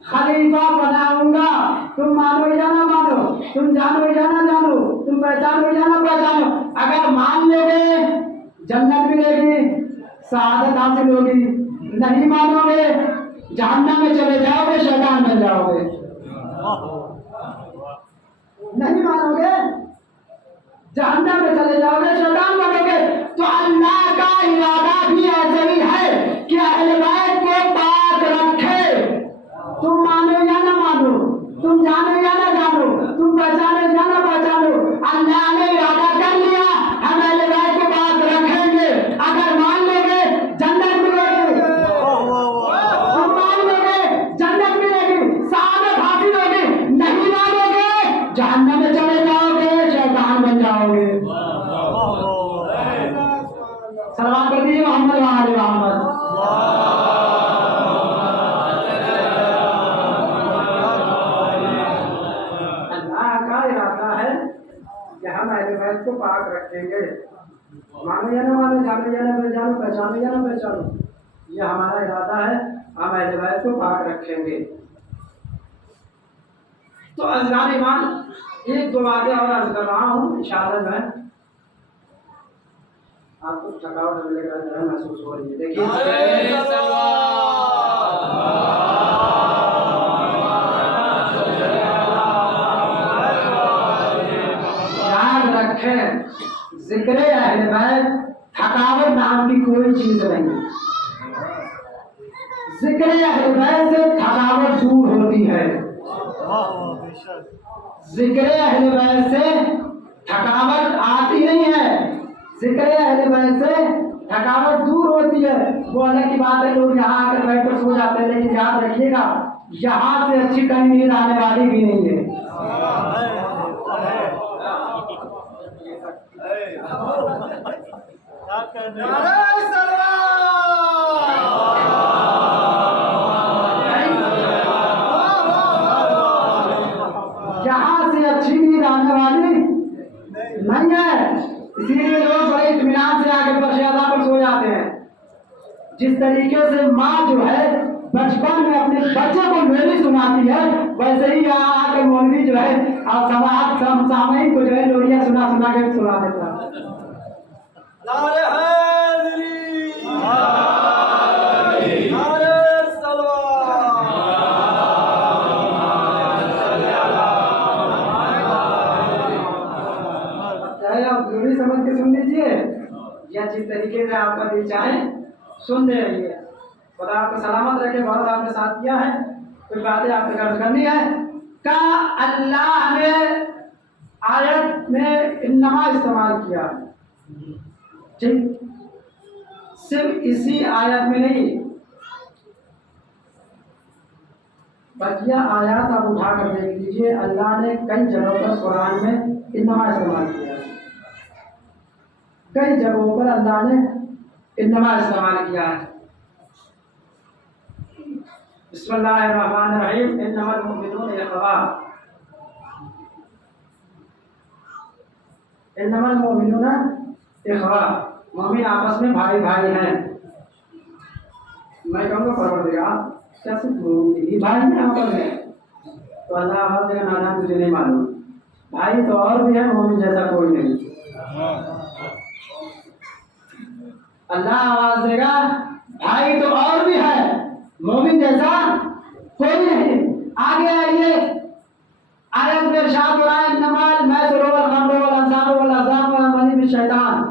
खलीफा बनाऊंगा, तुम मानो या ना मानो, तुम जानो या ना जानो, तुम पहचानो या ना पहचानो। अगर मान लोगे जन्नत मिलेगी, सआदत हासिल होगी, नहीं मानोगे जहन्नम में चले जाओगे, शैतान बन जाओगे। नहीं मानोगे जहन्नम में चले जाओगे, शैतान बनोगे। तो अल्लाह का इरादा भी ऐसे ही है कि अहले बैत को पाक रखे। तुम मानो या ना मानो, तुम जानो या ना जानो, तुम पहचानो या ना पहचानो, अल्लाह ने इरादा कर लिया हम अहले बैत को पाक रखेंगे। अगर मान लोगे जन्नत मिलेगी, तुम मान लोगे जन्नत मिलेगी, सआदत हासिल होगी। नहीं मानोगे जहन्नम में चले जाओगे, शैतान बन जाओगे। सलाम कर दीजिए मोहम्मद वाले मोहम्मद। को पाक रखेंगे। मानो या ना मानो, जानो या ना जानो, पहचानो या ना पहचानो, यह हमारा इरादा है, हम अहले बैत को पाक रखेंगे। तो अज़गान ईमान 1-2 बातें और अर्ज कर रहा हूँ, इंशाअल्लाह मैं आपको थकावट मिलने का तरह महसूस हो रही है। देखिए जिक्र अहले बैत थकावट नाम की कोई चीज नहीं। जिक्र अहले बैत से थकावट दूर होती है। जिक्र अहले बैत से थकावट आती नहीं है, जिक्र अहले बैत से थकावट दूर होती है। वो अलग की बात है, लोग यहाँ आकर बैठकर सो जाते हैं, लेकिन याद रखिएगा यहाँ से अच्छी कहीं नींद आने वाली भी नहीं है। यहाँ से अच्छी नींद आने वाली नहीं है, इसीलिए लोग बड़े इत्मीनान से आगे फर्शयादा पर सो जाते हैं। जिस तरीके से माँ जो है बचपन में अपने बच्चे को लोरी सुनाती है, वैसे ही यहाँ आकर मौलवी जो है और समाज सामयिक को जो है लोरियां सुना सुना के सुना देता है। चाहे आप लोरी समझ के सुन लीजिए या जिस तरीके से आपका दिल चाहे सुन दे रही है। खुदा आपको सलामत रखे। बहुत आपने साथ किया है, कुछ बातें आपसे अर्ज करनी है। का अल्लाह ने आयत में इन्नमा इस्तेमाल किया, ठीक, सिर्फ इसी आयत में नहीं, बकिया आयत आप उठा कर देख लीजिए। अल्लाह ने कई जगहों पर कुरान में इन्नमा इस्तेमाल किया है, कई जगहों पर अल्लाह ने इन्नमा इस्तेमाल किया है। बिस्मिल्लाहिर्रहमानिर्रहीम। इन्नमल मुमिनूना इख्वा, इन्नमल मुमिनूना इख्वा, मोमिन आपस में भाई भाई हैं। मैं कहूँगा परवरदिगार क्या सिर्फ ही भाई हैं आपस में? तो अल्लाह आवाज़ देगा नाना तुझे नहीं मालूम, भाई तो और भी है, मोमिन जैसा कोई नहीं। अल्लाह आवाज़ देगा भाई तो और भी है, मोमिन जैसा कोई नहीं। आगे आइए, आयत में इरशाद हो रहा है इन्नमल मैसरू वल खम्र वल अंसाब वल अज़लाम वल अमवाल मिन शैतान,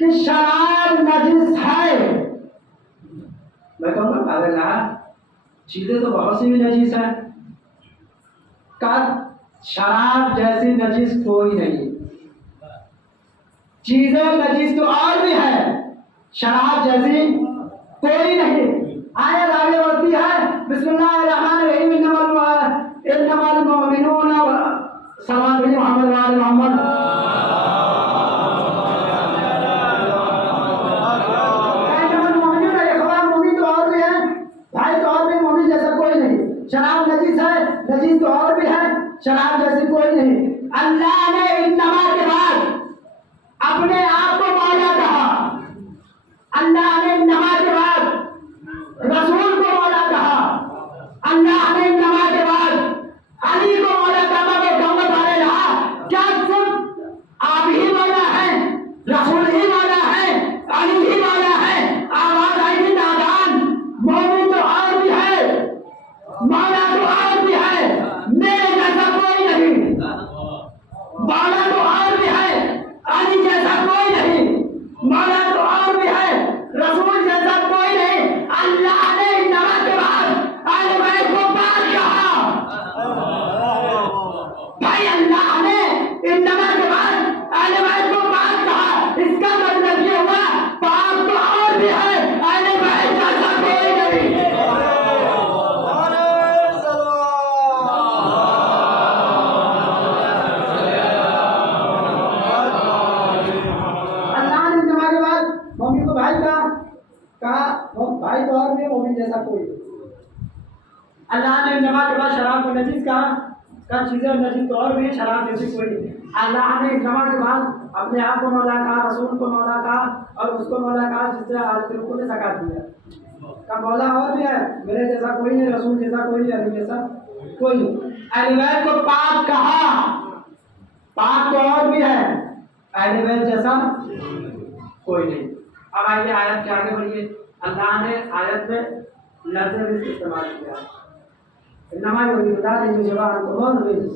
कि शराब नजिस है। मैं कहूँगा अल्लाह चीजें तो बहुत सी भी नजीस है, का शराब जैसी नजीस कोई नहीं। चीजें नजीस तो और भी है, शराब जैसी कोई नहीं। आयत आगे बढ़ती है, बिस्मिल्लाहिर्रहमानिर्रहीम। इन्नमल मुमिनूना सल्लल्लाहु अलैहि मोहम्मद। मोमिन तो और भी है, भाई तो और भी, मोमिन जैसा कोई नहीं। शराब नजीस है, नजीस तो और भी है, शराब जैसी कोई नहीं। अल्लाह ने इन्नमा के बाद अपने आप को मौला कहा, अल्लाह ने इन्नमा के बाद रसूल को मौला कहा, अल्लाह ने इन्नमा के बाद अली को मौला कहा। वो गम्मत वाले रहा, क्या सिर्फ आप ही मौला है, रसूल ही मौला है, अली ही मौला है? आवाज आएगी नादान, मोमिन तो और भी है, मौला तो और भी है, मेरे जैसा कोई नहीं। मौला तो और भी है, अली जैसा कोई नहीं, मौला तो और भी है, रसूल जैसा कोई नहीं। अल्लाह ने इन्नमा के बाद अहले बैत को पाक कहा। भाई अल्लाह ने इन्नमा के बाद अहले बैत को पाक कहा, इसका मतलब ये हुआ पाक तो और भी है, अहले बैत जैसा कोई नहीं। अल्लाह ने इन्नमा के बाद मम्मी को भाई कहा भाई तो और भी, मोमिन जैसा कोई। अल्लाह ने इन्नमा के बाद शराब को नजीस कहा चीजें नजीस तो और भी, शराब जैसी कोई नहीं। अल्लाह ने इन्नमा के बाद अपने आप को मौला कहा, रसूल को मौला कहा और उसको मौला कहा जिससे आलतुल्कुल ने ज़कात दिया। का मौला और भी है, मेरे जैसा कोई नहीं, रसूल जैसा कोई नहीं, अली जैसा कोई नहीं। अहले बैत को पाक कहा, पाक तो और भी है, अहले बैत जैसा कोई नहीं। अब आइए आयत के आगे बढ़िए। अल्लाह ने आयत में लफ्ज़ रिज़्क़ इस्तेमाल किया, इन्नमा युरिदुल्लाहु लियुज़हिबअनकुम रिज़्क़।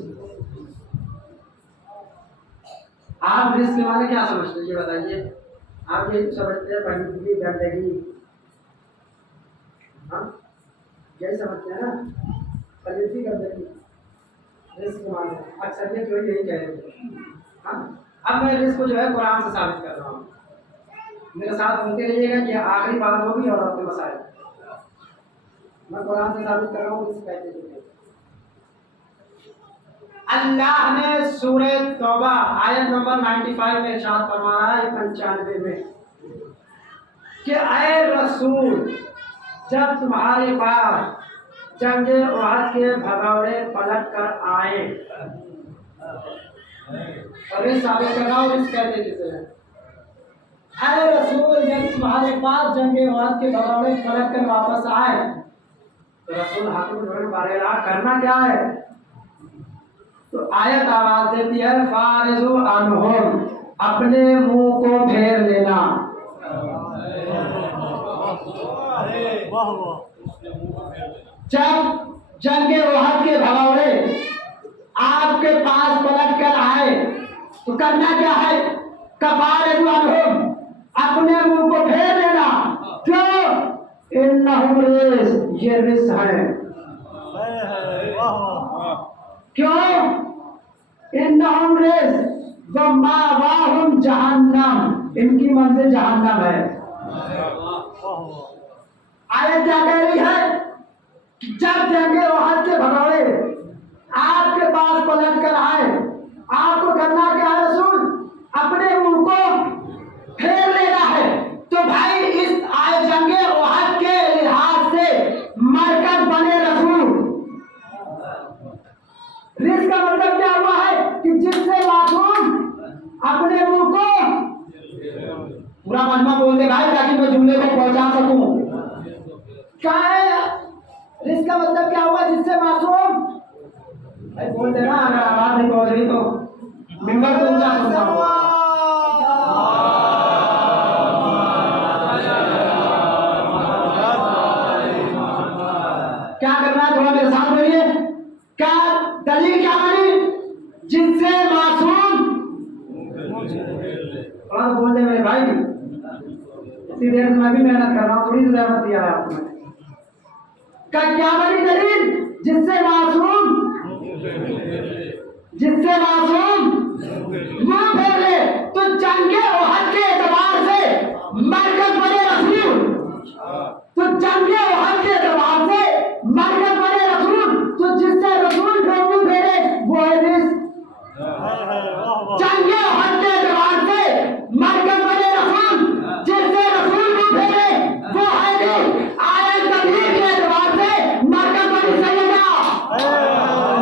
आप रिज़्क़ के माने क्या समझते हैं ये बताइए? आप ये समझते हैं गंदगी, गंदगी, हाँ यही समझते हैं ना, खलीफी गंदगी, रिस्क माने अक्सरियत जो यही कहेगी। हाँ, अब मैं रिस्क को जो है कुरान से साबित कर रहा हूँ, मेरे साथ सुनते रहिएगा कि आखिरी बात होगी और आपके मसाइल मैं कुरान से साबित कर रहा हूँ। रिस्क कहते हैं अल्लाह ने सूरह तौबा आयत नंबर 95 में इरशाद फरमाया है 95 में कि ऐ रसूल जब तुम्हारे पास जंगे उहद के भगौड़े पलट कर आए, और इस साबित कर रहा हूँ इस कहते किसे है, ऐ रसूल जब तुम्हारे पास जंगे उहद के भगौड़े पलट कर वापस आए तो रसूल हाकिम ढूंढ बारेला करना क्या है। तो आयत आवाज देती है फारिजु अनहुम, अपने मुंह को फेर लेना। जब जंगे उहद के भगौड़े आपके पास पलट कर आए तो करना क्या है, कफारिजु अनहुम, अपने मुंह को फेर लेना। क्यों, इन्नहुम रिस, ये रिस है। क्यों, इन्नहुम रिस व मावाहुम जहन्नम, इनकी मंजिल जहन्नम है। आयत क्या कह रही है कि जब जंगे उहद के भगौड़े आपके पास पलट कर आए, आपको करना क्या है रसूल, अपने मुंह को फेर लेना है। तो भाई इस आए जंगे उहद के लिहाज से मरकज बने रसूल। रिस्क का मतलब क्या हुआ है कि जिससे मासूम अपने मुंह को, पूरा मजमा बोल दे भाई ताकि मैं जुमले को पहुंचा सकूं। क्या है रिस्क का मतलब, क्या हुआ जिससे मासूम, भाई बोल देना, अगर आवाज नहीं पहुंच रही तो मिंबर तो ऊंचा सुनता हूं। क्या करना है थोड़ा मेरे साथ बोलिए, क्या दलील क्या बनी, जिससे मासूम, थोड़ा बोल दे मेरे भाई, इतनी देर से मैं भी मेहनत कर रहा हूँ, थोड़ी सी जहमत दिया है आपने। क्या बनी दलील, जिससे मासूम मुंह फेर ले। तो जंगे उहद के एतबार से मरकज बने रसूल, तो जंगे उहद के एतबार से मरकज बने रसूल, तो जिससे रसूल मुंह फेरे वो है रिस्क। जंगे उहद के एतबार से मरकज बने रसूल, जिससे रसूल मुंह फेरे वो है रिस्क। आयत तबलीग के एतबार से मरकज बनी सैयदा,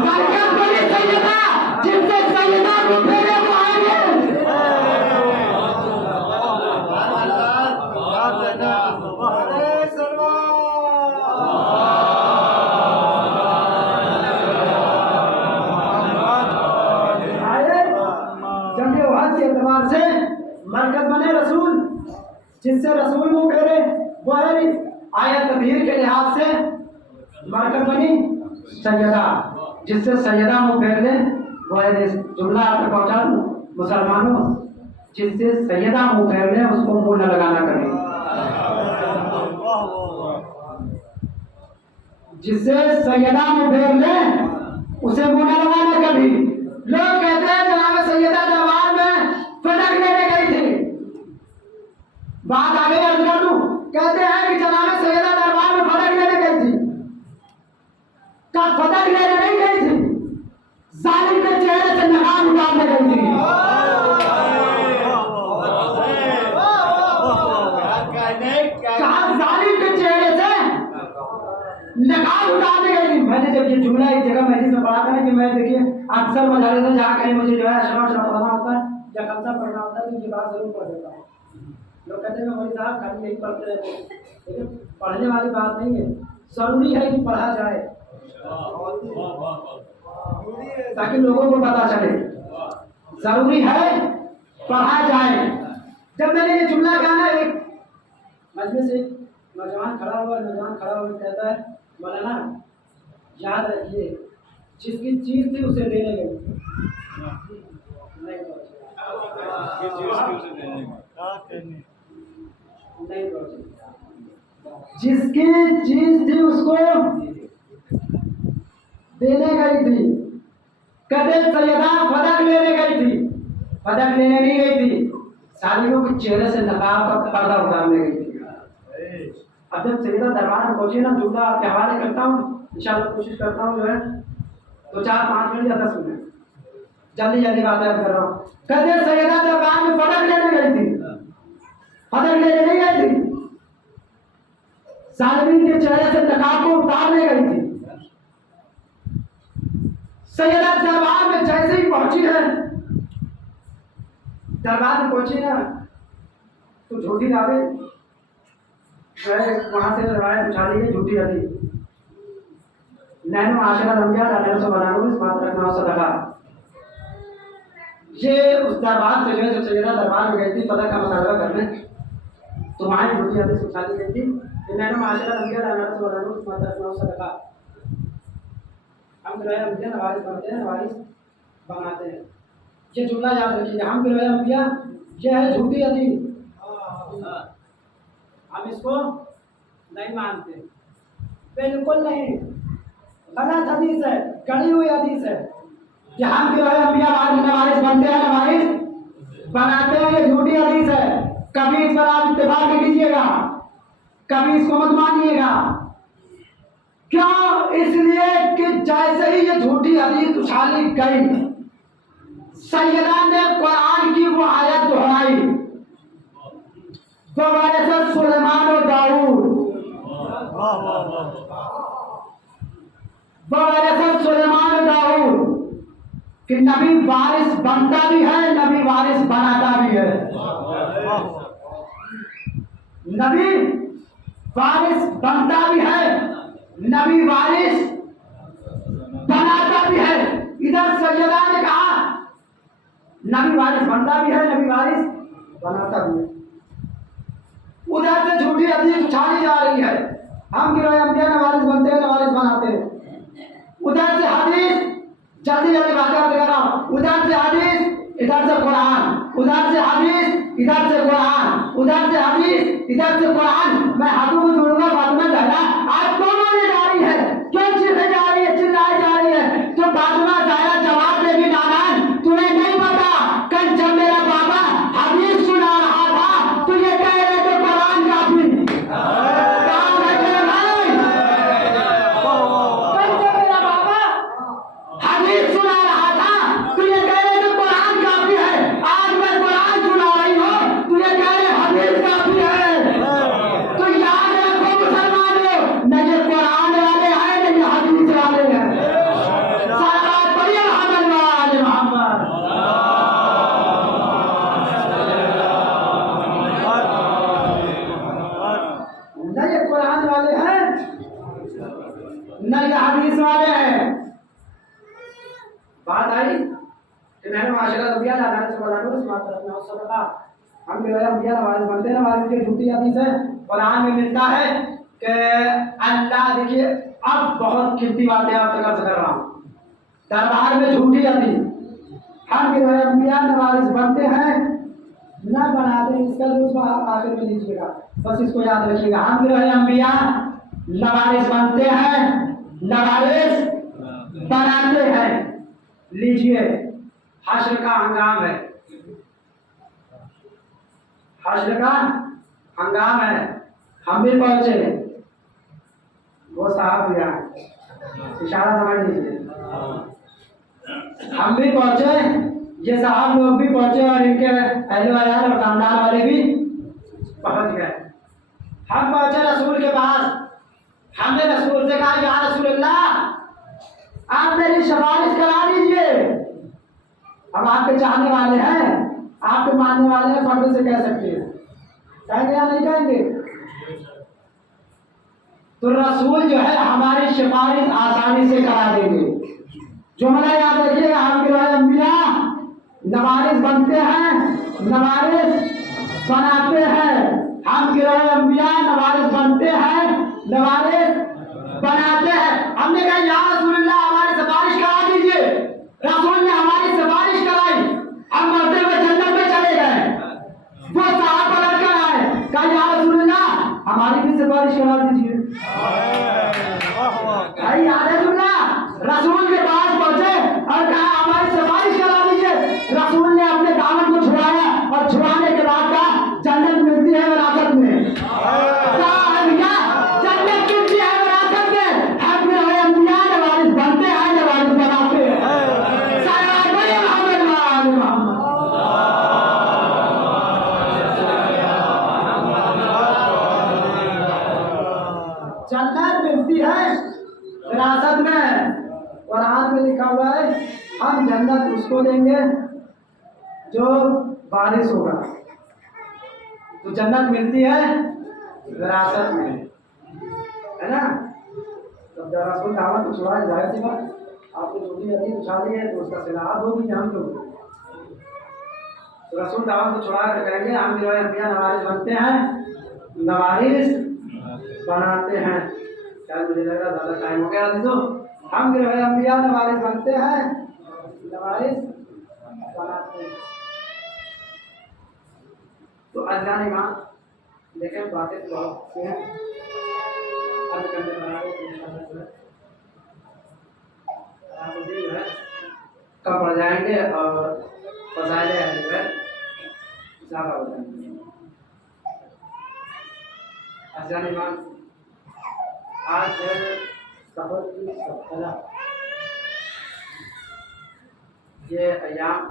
मरकज बनी सैयदा, जिससे सैयदा मुंह फेरे वो है रिस्क। जंगे उहद के एतबार से मरकज बने रसूल, जिससे रसूल मुंह फेरे वो है रिस्क। आयत तबलीग के लिहाज से मरकज बनी सैयदा, जिससे सैयदा मुंह फेर ले वो है रिस्क। जुमला आपको पहुंचा दूं मुसलमानों, जिससे सैयदा मुंह फेर ले उसको मुंह न लगाना कभी, जिससे सैयदा मुंह फेर ले उसे मुंह न लगाना कभी। लोग कहते हैं जनाब सैयदा दरबार में फटक लेने गई थी, बात आगे अर्ज कर दूं, कहते हैं कि जनाब सैयदा दरबार में फटक लेने गई थी। कब फटक लेने नहीं गई थी, जालिम के चेहरे से नकाब उतारने गई थी। कहा जालिम के चेहरे से नकाब उतारने गई थी। मैंने जब ये जुमला एक जगह मैजिक में पढ़ा था कि मैं देखिए अक्सर मजाले से जहाँ कहीं मुझे जो है अशराफ पढ़ना होता है या खमसा पढ़ना होता है तो ये बात जरूर पढ़ देता हूँ। लोग कहते हैं मौलवी साहब खाली यही पढ़ते रहते हैं, लेकिन पढ़ने वाली बात नहीं है, जरूरी है कि पढ़ा जाए ताकि लोगों को पता चले, जरूरी है पढ़ा जाए। जब मैंने ये जुमला कहा ना, एक मजलिस से नौजवान खड़ा हुआ कहता है मौलाना याद रखिए जिसकी चीज थी उसे देने गई नहीं पहुंची, जिसकी चीज थी उसको देने गई थी, हजरत सैयदा पदक लेने गई थी, पदक लेने नहीं गई थी, शादियों के चेहरे से नकाब का पर्दा उतारने गई थी। अब जब सैयदा दरबार में पहुंची ना, जुमला आपके हवाले करता हूँ, इंशाल्लाह कोशिश करता हूँ जो है तो 4-5 मिनट या 10 मिनट जल्दी जल्दी बातें कर रहा हूँ। कहते सैयदा दरबार में पदक लेने गई थी, पदक लेने नहीं गई थी, सालवीन के चेहरे से नकाब को उतारने गई थी। सैयदा दरबार में जैसे ही पहुंची है, दरबार में पहुंची ना तो झूठी रावे वहां से रवायत उठा ली है, झूठी हदीस नैनो आशरा रमजान अल्लाह से बनाओ इस बात रखना सदका। ये उस दरबार से जो है, जब सैयदा दरबार में गई थी पदक का मुतालबा करने, तो वहां झूठी हदीस उठा ली गई थी। नैनो आशरा रमजान अल्लाह से बनाओ इस बात रखना सदका। हम गिरोए अंबिया नवारिस बनते हैं, नवारिस बनाते हैं। ये जुमला याद रखिए, हम गिरोए अंबिया, ये है झूठी हदीस, हम इसको नहीं मानते, बिल्कुल नहीं, गलत हदीस है, गढ़ी हुई हदीस है। कि हम गिरोए अंबिया नवारिस बनते हैं, नवारिस बनाते हैं, ये झूठी हदीस है। कभी इस पर आप इत्तेफाक नहीं कीजिएगा, कभी इसको मत मानिएगा। क्यों? इसलिए कि जैसे ही ये झूठी हदीस उछाली गई, सैयदा ने कुरान की वो आयत दोहराई, वो वारिस सुलेमान और दाऊद, वो वारिस सुलेमान और दाऊद कि नबी वारिस बनता भी है, नबी वारिस बनाता भी है। नबी वारिस बनता भी है, नबी वारिस बनाता भी है। इधर सैयदा ने कहा नबी वारिस बनता भी है, नबी वारिस बनाता भी है। उधर से झूठी हदीस उछाली जा रही है, हम गिरोए अंबिया नवारिस बनते हैं, नवारिस बनाते हैं। उधर से हदीस, जल्दी जल्दी बातें कर रहा हूं, उधर से हदीस, इधर से कुरान, उधर से हदीस, इधर से कुरान, उधर से हदीस, इधर से कुरान। मैं हाथों को जोड़ूंगा, बात में जाना आज कौन होने जा रही है, क्यों चिल्लाई जा रही है, चिल्लाई जा रही है, तो बादमा जाया जवाब देगी नारायण, तुम्हें नहीं पता कल जब मेरा बाबा हदीस सुना रहा था तो ये कह रहे थे कुरान काफी। काम है कि नहीं? कल जब मेरा बाबा हदीस सुना रहा था तो ये कह रहे थे कुरान काफी है, आज मैं कुरान सुना रही हूँ तो ये कह रहे हदीस काफी है। तो याद रखो मुसलमानों, न ये कुरान वाले हैं न ये हदीस वाले हैं। सलावत पढ़िए मोहम्मद व आले मोहम्मद। न ये कुरान वाले हैं न ये हदीस वाले हैं। बात आई कि मैंने माशरा रुपया लाना से बता दो, इस बात पर अपना उससे बता। हम गिरोया अंबिया नवारिस बनते हैं, नवारिस की झूठी हदीस है। कुरान में मिलता है कि अल्लाह, देखिए अब बहुत कीमती बातें आप तक अर्ज कर रहा हूँ। दरबार में झूठी हदीस, हम गिरोया अंबिया नवारिस बनते हैं न बनाते, इसका लुत्फ आप आखिर में लीजिएगा, बस इसको याद रखिएगा। हम गिरोया अंबिया नवारिस बनते हैं, नवारिस बनाते हैं। लीजिए, हश्र का हंगाम है, हश्र का हंगाम है, हम भी पहुंचे, वो साहब भी आए, इशारा समझ लीजिए, हम भी पहुंचे, ये साहब लोग भी पहुंचे और इनके अहले वयाल और खानदान वाले भी पहुंच गए। हम पहुंचे रसूल के पास, हमने रसूल से कहा या रसूल अल्लाह आप मेरी सिफारिश करा दीजिए। अब आपके चाहने वाले हैं, आपके मानने वाले हैं, फर्द से कह सकते हैं, कहेंगे या नहीं कहेंगे? तो रसूल जो है हमारी सिफारिश आसानी से करा देंगे। जुमला याद रखिएगा, हम गिरोए अंबिया नवारिस बनते हैं, नवारिस बनाते हैं। हम गिरोए अंबिया नवारिस बनते हैं, नवारिस बनाते हैं। हमने कहा या रसूलुल्लाह हमारी सिफारिश करा दीजिए। रसूल ने हमारी सिफारिश कराई, हम मरते हुए जन्नत में चले गए। वो साहब पलट कर आए, कहा या रसूलुल्लाह हमारी भी सिफारिश करा दीजिए। भाई याद है सुनना, रसूल के पास पहुंचे और कहा हमारी जो बारिश होगा तो जन्नत मिलती है विरासत में, है ना। तब जब रसूल दावत को छुड़ा जाहिर सी बात, आपको जो भी अभी उछा दी है तो उसका सिलाब होगी हम लोग। तो रसूल दावत को छुड़ा कर कहेंगे हम जो है अम्बिया नवारिस बनते हैं, नवारिस बनाते हैं। शायद मुझे लग रहा ज़्यादा टाइम हो गया तो हम जो है अम्बिया नवारिस बनते हैं, नवारिस बनाते हैं। तो अजान इमाम देखें बातें तो बहुत सी हैं, अर्ज करने वाला जो है कब पढ़ जाएंगे और फज़ाइल अहल बैत ज़्यादा हो जाएंगे। अजान इमाम आज है सफर की 17, ये अयाम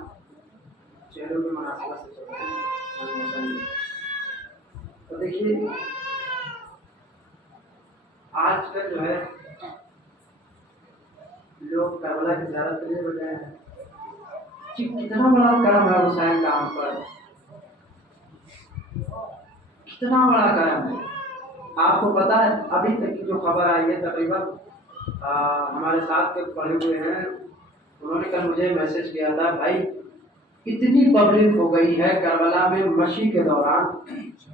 चेहरों के मुनासिबत से चल रहे हैं। तो देखिए आज का जो है लोग करबला की ज़ियारत के लिए बैठे हैं कि कितना बड़ा करम है हुसैन का हम पर, कितना बड़ा करम है। आपको पता है अभी तक की जो खबर आई है तकरीबन हमारे साथ के पढ़े हुए हैं, उन्होंने कल मुझे मैसेज किया था, भाई इतनी पब्लिक हो गई है करबला में मशी के दौरान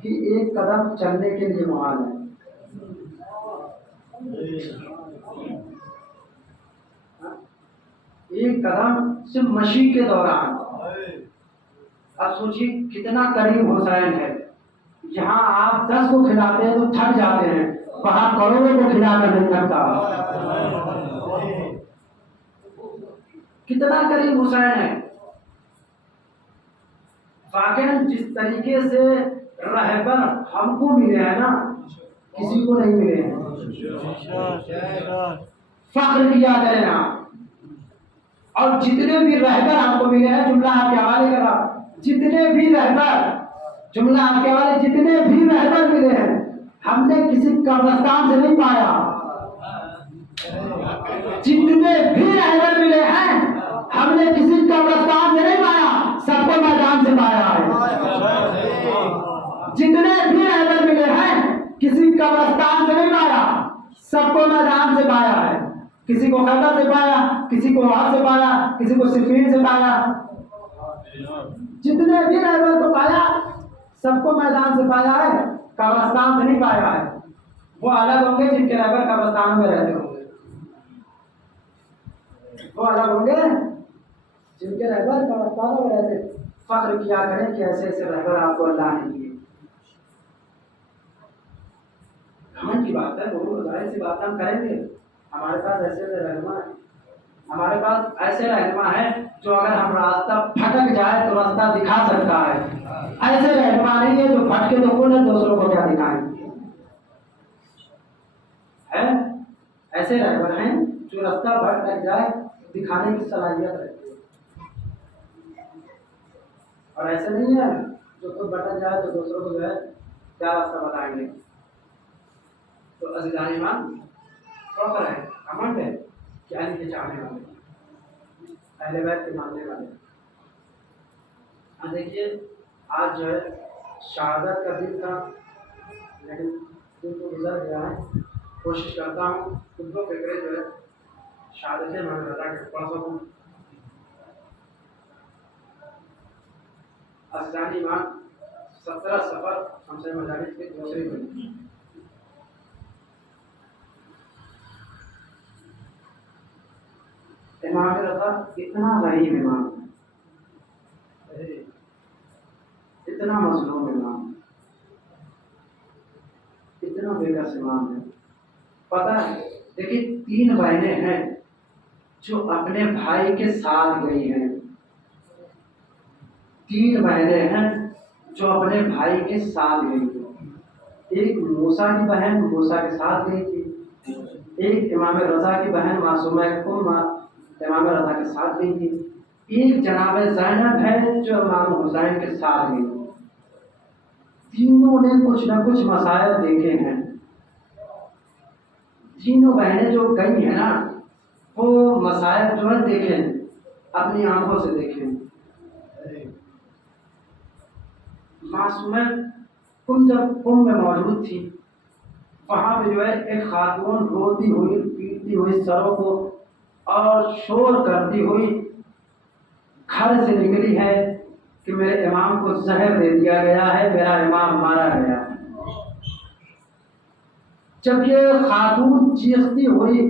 कि एक कदम चलने के लिए मुहाल है। एक कदम सिर्फ मशी के दौरान, अब सोचिए कितना करीब हुसैन है। जहाँ आप 10 को खिलाते हैं तो थक जाते हैं, वहां करोड़ों को खिलाकर नहीं थकता। कितना करीब हुसैन है। वाकई जिस तरीके से रहबर हमको मिले हैं ना, किसी को नहीं मिले हैं। फख्र किया करें आप। और जितने भी रहबर हमको मिले हैं, जुमला आपके हवाले करा, जितने भी रहबर, जुमला आपके हवाले, जितने भी रहबर मिले हैं हमने किसी कब्रिस्तान से नहीं पाया। जितने भी रहबर मिले हैं हमने किसी कब्रिस्तान से नहीं पाया, सबको मैदान से पाया है। जितने भी रहबर मिले हैं किसी कब्रिस्तान से नहीं पाया, सबको मैदान से पाया है। किसी को खैबर से पाया, किसी को वहां से पाया, किसी को सिफीन से पाया। जितने भी रहबर को पाया सबको मैदान से पाया है, कब्रिस्तान से नहीं पाया है। वो अलग होंगे जिनके रहबर कब्रिस्तान में रहते होंगे, वो अलग होंगे जिनके रहबर कब्रिस्तान में रहते। फख्र किया करें कि ऐसे ऐसे रहबर आपको अल्लाह ने दिए। घमंड की बात है, वो जाहिर सी बात हम करेंगे। हमारे पास ऐसे ऐसे रहनुमा है, हमारे पास ऐसे रहनुमा है जो अगर हम रास्ता भटक जाए तो रास्ता दिखा सकता है। ऐसे रहनुमा नहीं है जो भटके तो कौन है, दूसरों को क्या दिखाएंगे। है ऐसे रहबर हैं जो रास्ता भटक जाए दिखाने की सलाहियत रखते हैं, और ऐसे नहीं है जो खुद भटक जाए तो दूसरों को जो है क्या रास्ता बताएंगे। तो अज़ीज़ान ईमान फख्र है, घमंड है कि अली के चाहने वाले, अहले बैत के मानने वाले। देखिए आज जो है शहादत का दिन था, लेकिन दिन तो गुजर गया है। कोशिश करता हूँ खुद को फिक्रे जो है शहादत मैं बता के पढ़ सकूँ। अज़ीज़ान ईमान 17 सफ़र हमसे मजालिस की दूसरी बनी। इमाम रज़ा इतना गरीब इमाम, इतना मज़लूम इमाम, इतना बेकस इमाम है। पता है देखिए 3 बहनें हैं जो अपने भाई के साथ गई हैं। 3 बहनें हैं जो अपने भाई के साथ गई थी। एक मूसा की बहन मूसा के साथ गई थी, एक इमाम रज़ा की बहन मासूमा इमाम रज़ा के साथ गई थी, एक जनाब ज़ैनब है जो इमाम हुसैन के साथ गई। तीनों ने कुछ न कुछ मसाइल देखे हैं। तीनों बहनें जो गई हैं ना, वो मसाइल जो है देखें, अपनी आंखों से देखें। मासूम तुम जब कुंभ में मौजूद थी, वहां पे जो है एक खातून रोती हुई पीटती हुई सरों को और शोर करती हुई घर से निकली है कि मेरे इमाम को जहर दे दिया गया है, मेरा इमाम मारा गया है। जब ये खातून चीखती हुई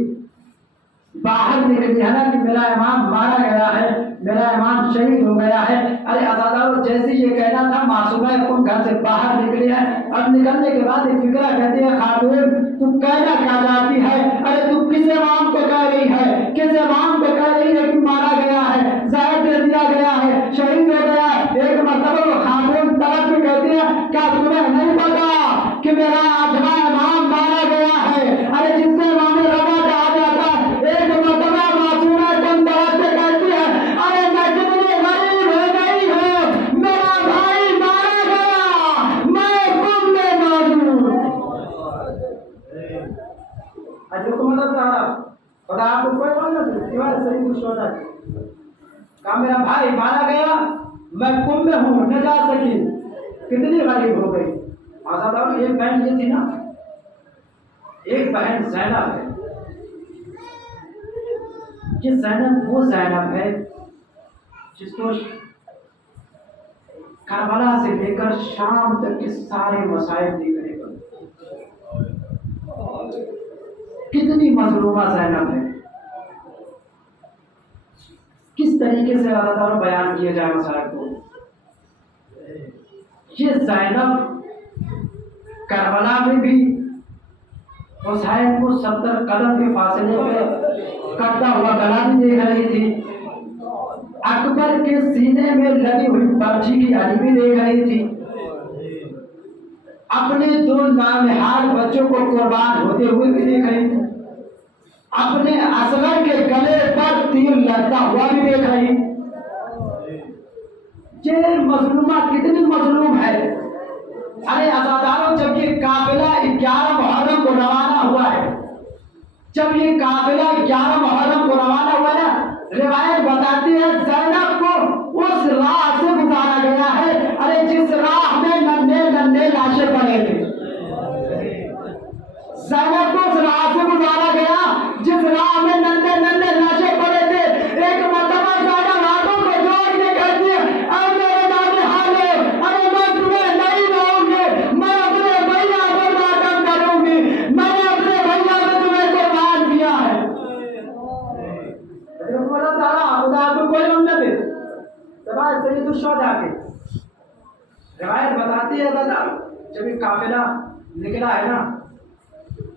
बाहर निकली है ना कि मेरा इमाम मारा गया है, मेरा इमाम शहीद हो गया है, अरे अदादारो जैसे ये कहना था मासूमा तुम घर से बाहर निकले हैं। अब निकलने के बाद एक फिक्रा कहती है खातून तुम कहना क्या चाहती है, अरे तुम किस इमाम को कह रही है, किस इमाम को कह रही है कि मारा गया है, जहर दे दिया गया है, शहीद हो गया है। एक मतलब वो खातून तड़प के कहती है क्या तुम्हें नहीं पता कि मेरा आठवां इमाम मारा गया है। अरे जिससे इमाम रवा कहा जाता है, एक मतलब मासूमा तुम तड़प के कहती है अरे मैं कितनी गरीब हो गई हूँ, मेरा भाई मारा गया, मैं कुंभ में मौजूद। अजय को मतलब पता आपको कोई बात नहीं, दीवार सही कुछ हो जाए कहा मेरा भाई मारा गया, मैं कुंभ में हूँ, न जा सकी, कितनी गरीब हो गई। आजाद एक बहन ये थी ना, एक बहन ज़ैनब है। ये ज़ैनब वो ज़ैनब है जिसको करबला से लेकर शाम तक के सारे मसाइल देखने को, कितनी मजलूमा ज़ैनब है। किस तरीके से अल्लाह बयान किए जाए मसाइल को। ये ज़ैनब करबला में भी हुसैन को 70 कदम के फासले पे कटता हुआ गला भी देख रही थी, अकबर के सीने में लगी हुई पर्ची की अली भी देख रही थी, अपने 2 नामहार बच्चों को कुर्बान होते हुए भी देख रही थी, अपने असगर के गले पर तीर लगता हुआ भी देख रही। ये मजलूमा कितनी मजलूम है। अरे अज़ादारों जब ये काफिला 11 मुहर्रम को रवाना हुआ है, जब ये काफिला 11 मुहर्रम को रवाना हुआ है, रिवायत बताती है ज़ैनब को उस राह से गुजारा गया है, अरे जिस राह में नन्हे नन्हे लाशें पड़े थे। ज़ैनब को उस राह से गुजारा गया जिस राह में नन्हे नन्हे लाशें पड़े थे। एक मर्तबा ज़ैनब हाथों को जोड़ के कहती है अरे मेरे नाने हाले, अरे मैं तुम्हें नहीं रहूंगी, मैं अपने भैया को मातम करूंगी, मैंने अपने भैया को तुम्हें कुर्बान किया है। खुदा को कोई गम न दे, रिवायत बताती है दादा जब ये काफिला निकला है ना,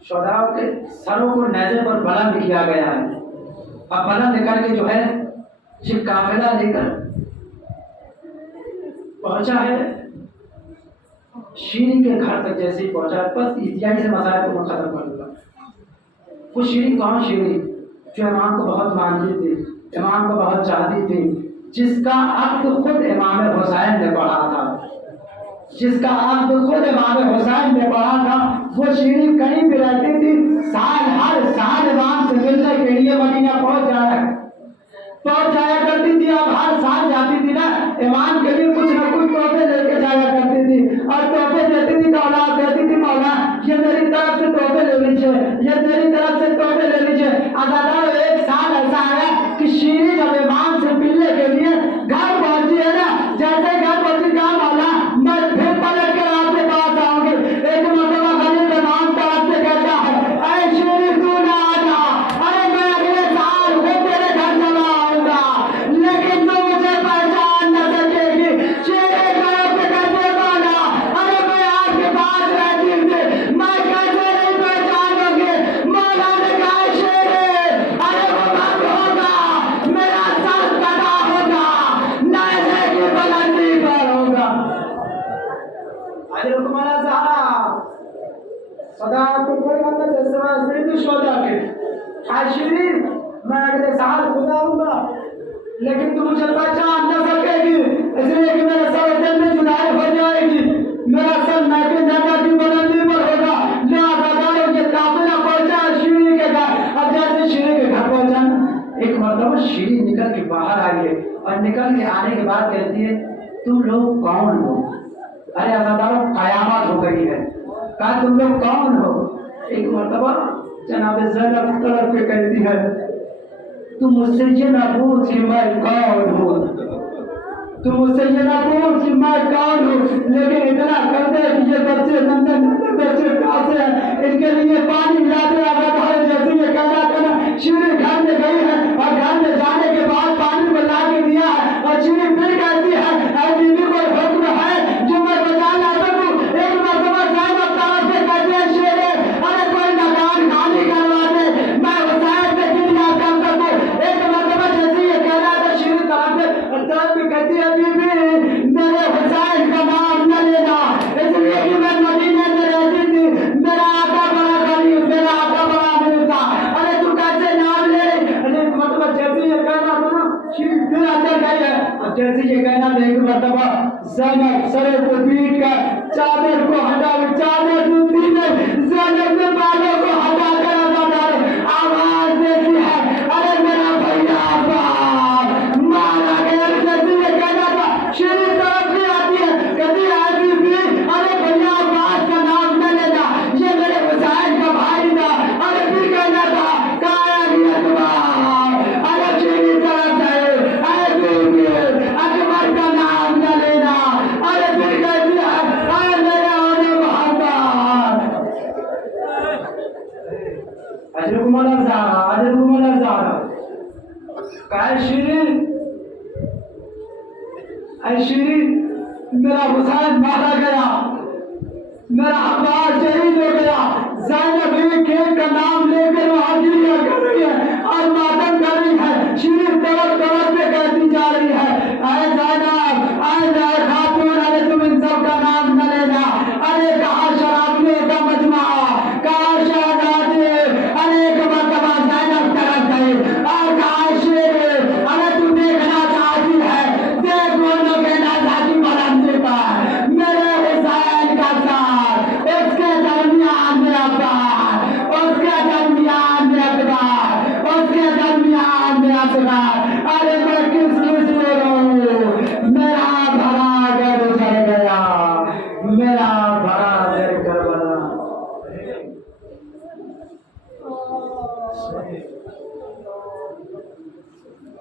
शोधाओं के सरों को नेज़े पर बुलंद किया गया है। अब बुलंद करके जो है ये काफिला लेकर पहुंचा है शीरी के घर तक। जैसे ही पहुंचा, बस यहीं से मसाइल को खत्म कर दूंगा। वो शीरी कौन शीरी जो इमाम को बहुत मानती थी, इमाम को बहुत चाहती थी, जिसका अक्द खुद इमाम हुसैन ने पढ़ा था, जिसका अक्द खुद इमाम हुसैन ने पढ़ा था। वो शीरी कहीं भी रहती थी, हर साल इमाम से मिलने के लिए मदीना पहुंच जाया करती थी। अब हर साल जाती थी ना, इमाम के लिए कुछ ना कुछ तोहफे लेके जाया करती थी, और तोहफे देती थी तो औलाद कहती थी मौला ये मेरी तरफ से तोहफे ले लीजिए, ये मेरी तरफ से तोहफे ले लीजिए। अदादार एक साल ऐसा आया कि शीरी जब इमाम से मिलने के लिए घर पहुंची है ना, जैसे घर पहुंची कहा मौला मैं फिर पलट कर आपके पास आऊंगी। एक मरतबा खलील इमाम तरफ से कहता है अरे शीरी तू ना आना, अरे मैं अगले साल फिर तेरे घर चला आऊंगा, लेकिन तू मुझे पहचान न सकेगी। शीरी तरफ से कहते मौला अरे मैं आपके पास रहती थी, मैं कैसे नहीं पहचानोगे। मौला ने कहा शीरी अरे वो मत होगा, मेरा सर कटा होगा, नेज़े की बुलंदी पर होगा। अरे रुकमाना साहब सदा आपको कोई मतलब जैसे मैं भी सो जाके आशिरी मैं अगले साल खुदा आऊंगा, लेकिन तुम मुझे पहचान न सकेगी, इसलिए कि मेरे सर में जुदाई हो जाएगी, मेरा सर मैं भी नेज़े की बुलंदी पर होगा। लिहाजा के काफिला पहुंचा शीरी के घर। अब जैसे शीरी के घर पहुंचा, एक मरतबा शीरी निकल के बाहर आई है, और निकल के आने के बाद कहती है तुम लोग कौन हो। अरे अल्लाह कयामत हो गई है। कहा तुम लोग कौन हो? एक मरतबा जनाब ज़ैनब तड़प के कहती है तुम मुझसे ये ना पूछ कि मैं कौन हूँ, तुम मुझसे ये ना पूछ कि मैं कौन हूँ, लेकिन इतना कर दे कि ये बच्चे नन्हे नन्हे बच्चे कहाँ से हैं, इनके लिए पानी मिला दे। अगर जैसे ये कहना चीनी घर में गई है और घर में जाने के बाद पानी में ला के दिया है और चीनी फिर कहती है बीबी कोई हुक्म है जो मैं बता ना सकूं। एक मरतबा ज़ैनब तरफ से कहते हैं शेरे अरे कोई मकान खाली करवा दे मैं हुसैन से गिर याद कर सकूं। एक मरतबा जैसे ये कहना था शेरे तरफ से तरफ भी कहती है बीबी मेरे हुसैन का नाम न लेना, इसलिए कि मैं मदीने में रहती थी, मेरा आका बड़ा गरीब, मेरा आका बड़ा अमीर था। अरे तू कैसे नाम ले? अरे मतलब जैसे ये कहना था ना शेरे फिर अंदर गई है। अब जैसे ये कहना था एक मरतबा ज़ैनब सरे को पीट कर चादर को हटा, चादर दूसरी में ज़ैनब के बालों को हटा कर आवाज देती है अरे मेरा भैया बाप मारा गया। जैसे ये कहना था शेरी तरफ से आती है कहती है बीबी अरे भैया बाप का नाम न लेना, ये मेरे हुसैन का भाई था। अरे फिर कहना था काया गया तुम्हारा, अरे शेरी तरफ से अरे बीबी अकबर का नाम न लेना। अरे फिर कहती है अरे मेरे होने मोहम्मद अजर ज़ारा काय शीरीन मेरा हुसैन मारा गया, मेरा अब्बास शहीद हो गया। ज़ैनब बीवी का नाम